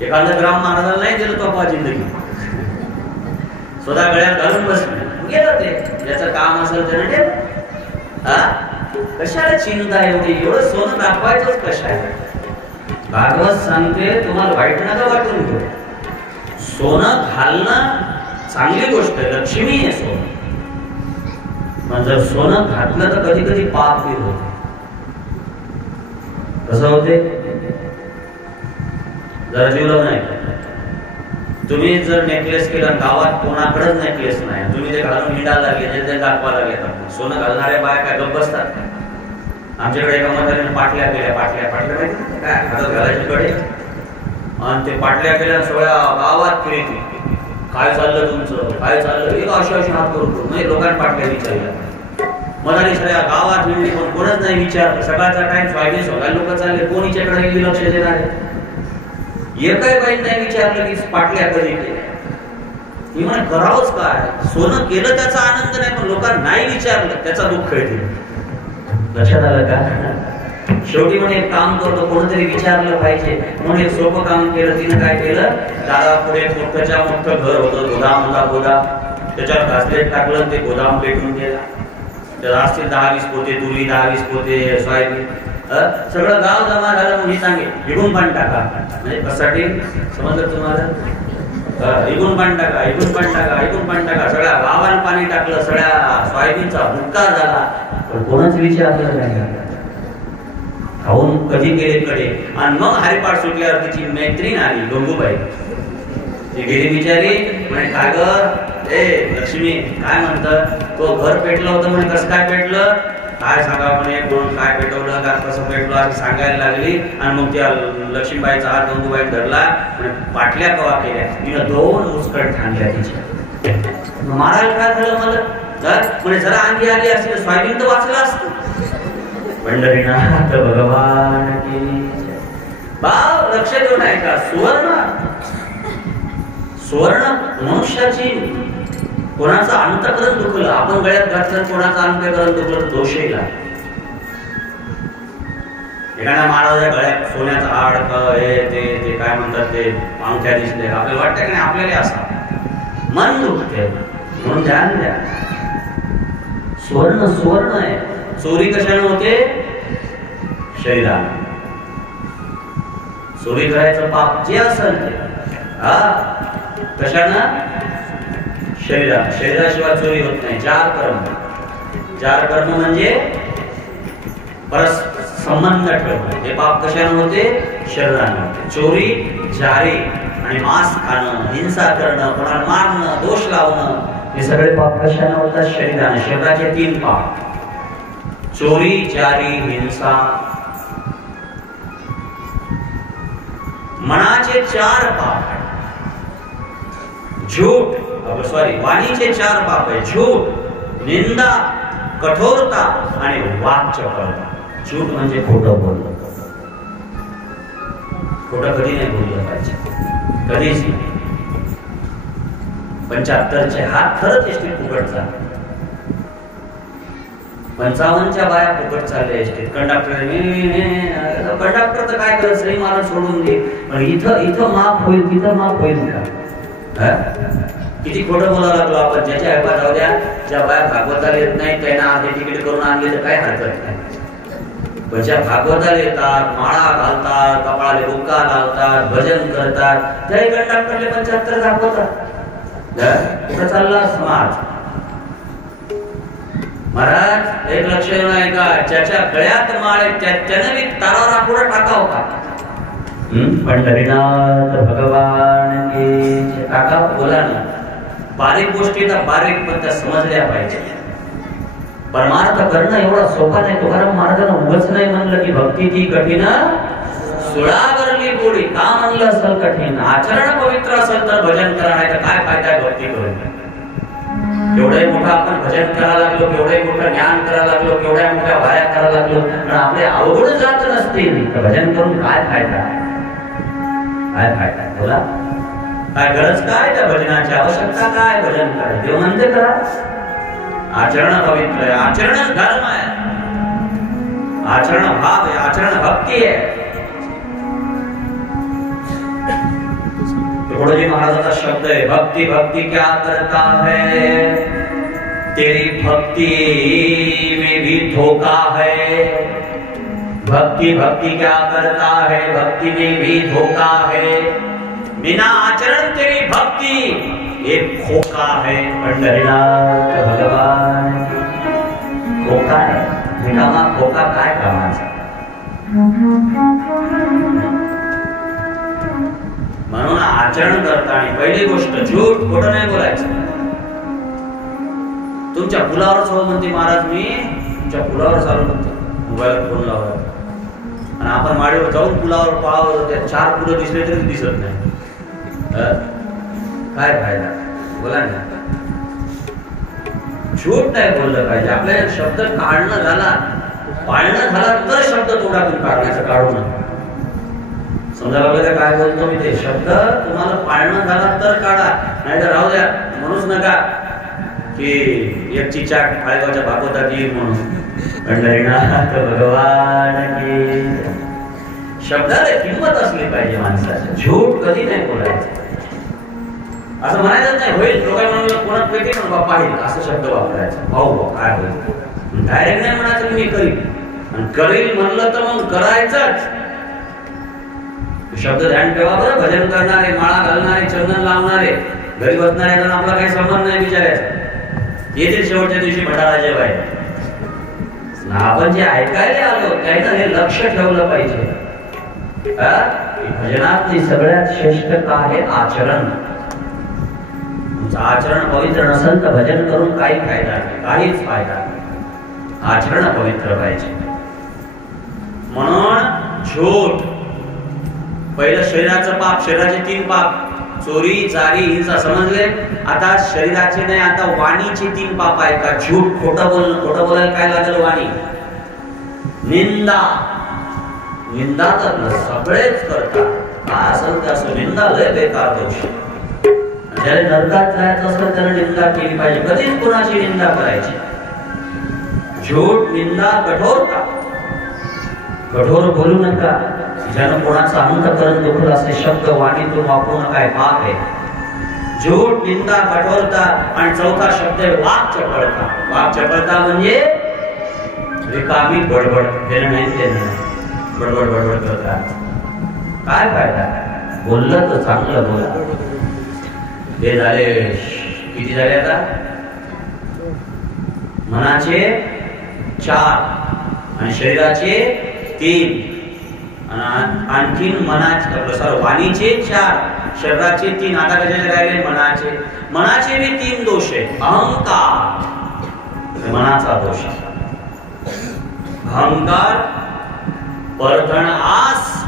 एखादा ग्राम महाराजाला नाही दिलं तो जिंदगी स्वतः गळ्यात घालून बसले गेलं ते ज्याचं काम असेल त्याने ठेव. कशाला चिंता एवढी एवढं सोनं दाखवायचंच कशाला. भागवत सांगते तुम्हाला वाईट नका वाटून घेऊ. सोनं घालणं चांगली गोष्ट आहे, लक्ष्मी आहे सोनं. पण जर सोनं घातलं तर कधी कधी पाप होते. कसं होते जरा जीवलं नाही. तुम्ही जर नेकलेस केला गावात कोणाकडेच नेकलेस नाही, तुम्ही ते घालून हिंडायला लागले जे दाखवा लागले. सोनं घालणाऱ्या बाया काय गप्प बसतात. आमच्याकडे एका म्हातारीने पाटल्या केल्या. पाटल्या माहिती काय हातात घालायचे कडे आणि ते पाटल्या केल्या सगळ्या गावात फिरे. काय चाललं तुमचं काय चाललं एक अशी हात करून म्हणजे लोकांना पाटल्या विचारल्या. म्हातारी सगळ्या गावात हिंडली पण कोणच नाही विचारलं. सकाळचा टाइम स्वायबीन सगळ्या लोक चालले कोण हिच्याकडे लक्ष देणार आहे. एकही बाई नाही विचारलं की पाटल्या कधी केल्या. ही म्हणे करावंच काय. सोनं केलं त्याचा आनंद नाही पण लोकांना नाही विचारलं त्याचा दुःख येते. लक्षात आलं का. शेवटी म्हणे एक काम करतो कोणतरी विचारलं पाहिजे म्हणून एक सोपं काम केलं. तिने काय केलं दारापुढे मोठ्याच्या मोठं घर होतं. गोदाम त्याच्यावर घासलेट टाकलं ते गोदाम पेटून गेला. त्याला असतील 10-20 पोते तुरी 10-20 पोते सोयाबीन सगळं गाव जमा झालं. म्हणजे सांगे इगून पण टाका म्हणजे कशासाठी समजलं तुम्हाला. इगून पण टाका सगळ्या गावाला पाणी टाकलं. सगळ्या सोयाबीनचा मुक्कार झाला पण कोणच विचारलं नाही. खाऊन कधी गेले कडे. आणि मग हरिपाठ सुटल्यावर तिची मैत्रीण आली गंगूबाई. ती गेली बिचारी म्हणे काय ग ए लक्ष्मी काय म्हणतं तो घर पेटलं होतं म्हणे. कसं काय पेटलं काय सांगा म्हणे. कोण काय पेटवलं का कसं पेटलं असं सांगायला लागली. आणि मग त्या लक्ष्मीबाईचा हात गंगूबाई धरला. पाटल्या कवा केल्या. तिनं 2 मुस्कट ठाणल्या तिच्या. मारायला काय झालं मला म्हणजे जरा आणखी आली असती सोयाबीन तर वाचलं असतं. पंढरीनाथ भगवान की बाव लक्ष देऊन आहे का. सुवर्ण मनुष्याची कोणाचं अंतःकरण दुखलं आपण गळ्यात घातलं कोणाचं अंतःकरण दुखलं तर दोष येईल. एखाद्या महाराजाच्या गळ्यात सोन्याचं हाड ते काय म्हणतात ते अंगठ्या दिसले आपल्याला वाटतं की नाही आपल्याला असा मन दुखते म्हणून ध्यान द्या. सुवर्ण आहे. चोरी कशाने होते शरीराने. चोरी करायचं पाप जे असेल ते कशानं शरीराशिवाय चोरी होत नाही. 4 कर्म म्हणजे परस्पर संबंध ठेवणं हे पाप कशाने होते शरीराने. चोरी जारी आणि मांस खाणं हिंसा करणं कोणाला मारणं दोष लावणं हे सगळे पाप कशाने होतात शरीराने. शरीराचे 3 पाप चोरी जारी हिंसा. मनाचे 4 पाप झूठ वाणीचे 4 पाप आहे. झूठ निंदा कठोरता आणि वाक्चपलता. झूठ म्हणजे खोटं बोलणं. खोटं कधी नाही बोललं पाहिजे कधीच नाही. 75चे हात खरंच एसटीत फुकट चालले. 55च्या बाया फुकट चालल्या एसटीत. कंडक्टर तर काय करत सही मला सोडून दे पण इथं माफ होईल तिथं माफ होईल का. किती खोटं बोलावं लागलो आपण. ज्याच्या ऐपा जाऊ द्या ज्या बाया भागवताला येत नाही त्यांना अर्धे तिकीट करून आणले तर काय हरकत नाही. पण ज्या भागवताला येतात माळा घालतात कपाळाला बुक्का लावतात भजन करतात त्याही कंडक्टरले 75 दाखवतात. कुठं चालला समाज. महाराज एक लक्ष देऊन आहे का ज्याच्या गळ्यात माळे त्याने मी तारावर पुढे टाकाव का. पंढरीनाथ भगवान की टाका बोला ना. बारीक गोष्टी तर बारीक पण त्या समजल्या पाहिजे. परमार्थ करणं एवढा सोपा नाही. तुकाराम महाराजांना उगाच नाही म्हणलं की भक्ती ती कठीण सुळावरली गोडी. का म्हणलं असेल कठीण. आचरण पवित्र असेल तर भजन करा नाही तर काय फायदा आहे भक्ती करून. केवढे मोठं आपण भजन करायला लागलो केवढे मोठं ज्ञान करायला लागलो केवढ्या मोठ्या वाया करायला लागलो पण आपले अवघड जात नसतील तर भजन करून काय फायदा काय फायदा बोला. काय गरज काय त्या भजनाची आवश्यकता काय. भजन काय देव म्हणते करा. आचरण पवित्र आहे. आचरण धर्म आहे. आचरण भाव आहे. आचरण भक्ती आहे. तुकडोजी महाराजांचा शब्द आहे, भक्ति भक्ति क्या करता है, तेरी भक्ति में भी धोखा है। भक्ति भक्ति क्या करता है, भक्ति में भी धोखा है। बिना आचरण तेरी भक्ति एक खोखा है। पंढरीनाथ भगवान खोखा आहे, रिकामा खोखा काय कामाचा। म्हणून आचरण करताना पहिली गोष्ट झूठ खोटं नाही बोलायचं। तुमच्या फुलावर चालू म्हणते महाराज, मी तुमच्या फुलावर चालू म्हणतो, मोबाईल फोन लावला आणि आपण माडीवर जाऊन फुलावर पाहावं, त्या 4 फुलं दिसले तरी दिसत नाही, काय फायदा? बोला ना, झूठ नाही बोललं पाहिजे। आपल्या शब्द काढणं झाला, पाळणं झाला तर शब्द तोंडातून काढण्याचं, काढू नका। समजा आपल्याला काय बोलतो मी, ते शब्द तुम्हाला पाळणं झाला तर काढा, नाहीतर राहू द्या। म्हणूच नका की एक चिचाट फाळगावच्या भागवतात येईल म्हणून। पंढरीनाथ भगवान की शब्दाला किंमत असली पाहिजे माणसाची, झूठ कधी नाही बोलायचं। असं म्हणायचं नाही होईल लोकांना म्हणलं कोणात पेटी म्हणून पाहिजे असं शब्द वापरायचा, भाऊ काय होईल। डायरेक्ट नाही म्हणायचं मी करील, आणि करील म्हणलं तर मग करायचंच। शब्द ध्यान ठेवा बरं। भजन करणारे, माळा घालणारे, चंदन लावणारे, घरी बसणाऱ्यांना आपला काही संबंध नाही विचारायचा, येतील शेवटच्या दिवशी भंडारा जेवायला। आपण जे ऐकायला आलो त्यानं हे लक्ष ठेवलं पाहिजे। भजनातली सगळ्यात श्रेष्ठ काय आहे? आचरण। तुमचं आचरण पवित्र नसेल तर भजन करून काही फायदा नाही, काहीच फायदा नाही। आचरण पवित्र पाहिजे। म्हणून झूठ पहिलं शरीराचं पाप, शरीराचे 3 पाप, चोरी, चारी, हिंसा, समजले? आता शरीराचे नाही, आता वाणीचे 3 पाप आहेत का? झूठ, खोटं बोलणं। खोटं बोलायला काय लागेल? वाणी। निंदा, निंदा तर सगळेच करतात, काय असेल ते असं। निंदा लय बेकार दोष। ज्याला नरकात जायचं असतं त्याला निंदा केली पाहिजे, कधीच कोणाची निंदा करायची। झूठ, निंदा, कठोरता, कठोर बोलू नका। ज्यानं कोणाचा अंतःकरण दुखलं असे शब्द वाणीतून वापरू नका, हे पाप आहे। झूठ, निंदा, कठोरता, आणि चौथा शब्द आहे वाक्चपळता। वाक्चपळता म्हणजे रिकामी बडबड, देणं नाही देणं नाही, बडबड बडबड करतात, काय फायदा? बोललं तर चांगलं बोला। हे झाले किती झाले आता? मनाचे 4 आणि शरीराचे 3, आणखीन मनाचे वाणीचे 4, शरीराचे 3, आता कशाचे राहिले? मनाचे। मनाचे भी 3 दोष आहे। अहंकार, मनाचा दोष आहे। अहंकार, परधन आस,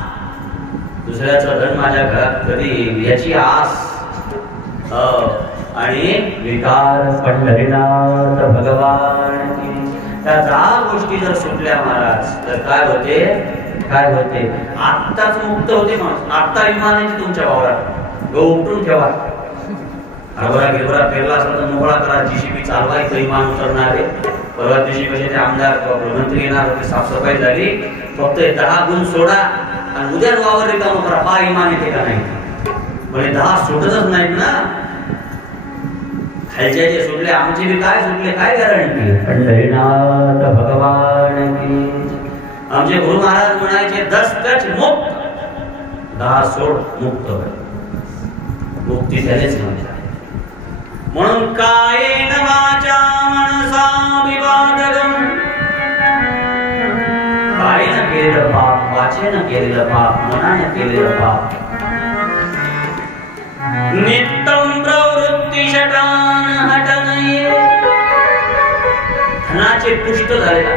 दुसऱ्याचं धन माझ्या घरात कधी येईल याची आस, आणि विकार। पंढरीनाथ भगवान की त्या 10 गोष्टी जर सुटल्या महाराज तर काय होते? काय होते? आत्ताच मुक्त होते माणूस। आत्ता इमानाची तुमच्या वावरात उठून ठेवा। हरभरा गिरभरा पेरला असेल तर मोकळा करा, जीसीबी चालवायचं, इमान उतरणार आहे। परवा दिवशी कसे ते आमदार मंत्री येणार होते, साफसफाई झाली, फक्त 10 गुण सोडा आणि उद्या वावर रिकामं करा, पहा इमान येते का नाही। म्हणजे 10 सुटतच नाहीत ना, खालचे जे सुटले आमचे बी काय सुटले, काय गॅरंटी? पंढरीनाथ भगवान की आमचे गुरु महाराज म्हणायचे 10 टच मुक्त, 10 सोड मुक्त। मुक्ती त्यानेच म्हणतात। म्हणून कायेन वाचा मनसा विवादगम, कायेन केलेलं पाप, वाचेन केलेलं पाप, मनाने केलेलं पाप, नित्यं प्रवृत्ती शटान हटनये, धनाचे पुष्ट झालेला,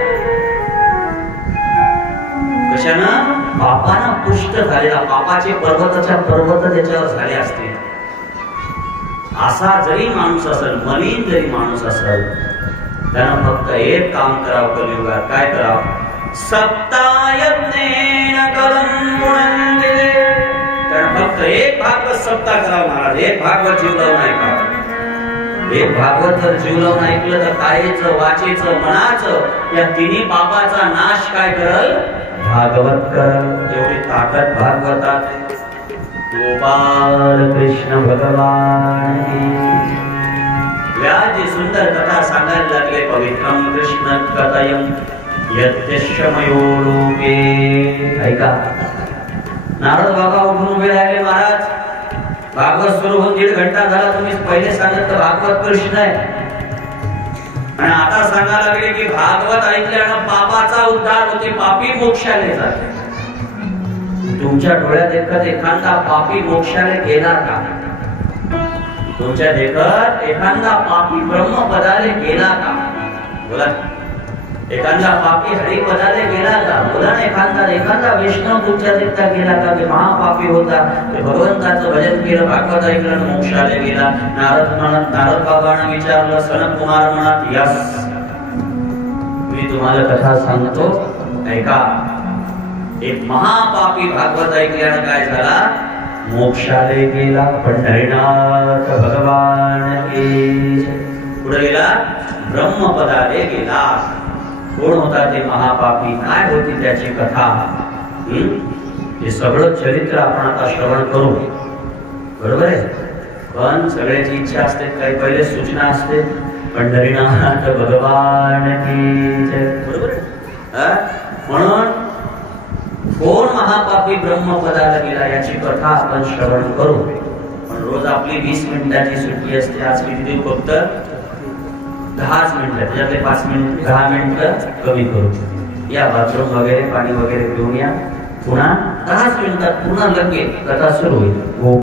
कशानं? पापानं पुष्ट झालेला, पापाचे पर्वताच्या पर्वत त्याच्यावर झाले असते। असा जरी माणूस असेल, मलिन जरी माणूस असेल, त्यानं फक्त एक काम करावं कलियुगात। काय करावं? सप्तायज्ञेन कलम गुणंदिले, त्यानं फक्त एक भागवत सप्ताह करावं महाराज। एक भागवत जीव लावून ऐकावं। एक भागवत जर जीव लावून ऐकलं तर कायेचं, वाचेचं, मनाचं या 3 पापाचा नाश काय करल? भागवत करल। एवढी ताकद भागवतात। गोपाल कृष्ण भगवान की। व्यास जी सुंदर कथा सांगायला लागले। पवित्रम कृष्ण कथयम यद्यश्मयो लोके। ऐका, नारद बाबा उठून उभे राहिले। महाराज, भागवत सुरू होऊन 1.5 घंटा झाला, तुम्ही पहिले सांगितलं भागवत कृष्ण आहे आणि आता सांगा लागले की भागवत ऐकल्यानं पापाचा उद्धार होते, पापी मोक्षाला जाते। तुमच्या डोळ्यात एखादा पापी मोक्षाला गेला का? तुमच्या देखत एखादा पापी ब्रह्मपदाला गेला का? बोला, एखादा पापी हरिपदाला गेला का? बोला ना, एखादा वैष्णव तुमच्या देखता गेला का? की महापापी होता, भगवंताचं भजन केलं, भागवत ऐकलं, मोक्षाला गेला। नारद बाबांना विचारलं, सनत कुमार म्हणत, यस, मी तुम्हाला कथा सांगतो, ऐका। एक महापापी भागवत ऐकल्यानं काय झाला? मोक्षाला गेला। पंढरीनाथ भगवान की। पुढे गेला, ब्रह्मपदाले गेला। कोण होता ते महापापी? काय होती त्याची कथा? हे सगळं चरित्र आपण आता श्रवण करू, बरोबर आहे? पण सगळ्याची इच्छा असते, काही पहिले सूचना असते, पंढरीनाथ भगवान की जय, बरोबर आहे? म्हणून कोण महापापी ब्रह्मपदाला गेला याची कथा आपण श्रवण करू। पण रोज आपली 20 मिनिटाची सुट्टी असते। आज किती देऊ? फक्त 10 मिनिटं, त्याच्यातले 5 मिनिट 10 मिनिटं कमी करू। या बाथरूम वगैरे, पाणी वगैरे पिऊन या, पुन्हा 10 मिनिटात पुन्हा लगेच कथा सुरू होईल।